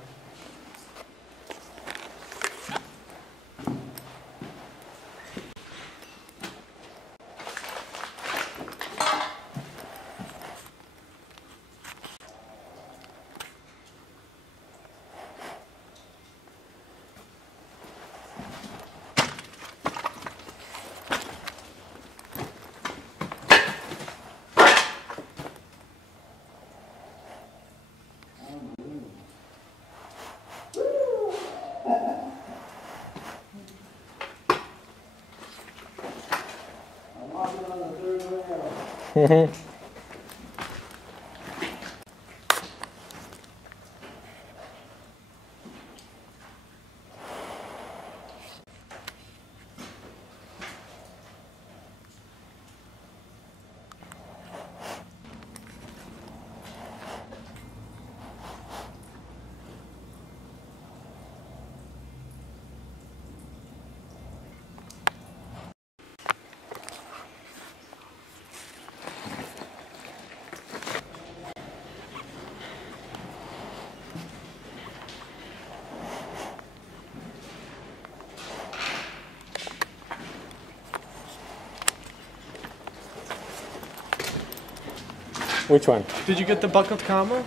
Which one? Did you get the buckled combo?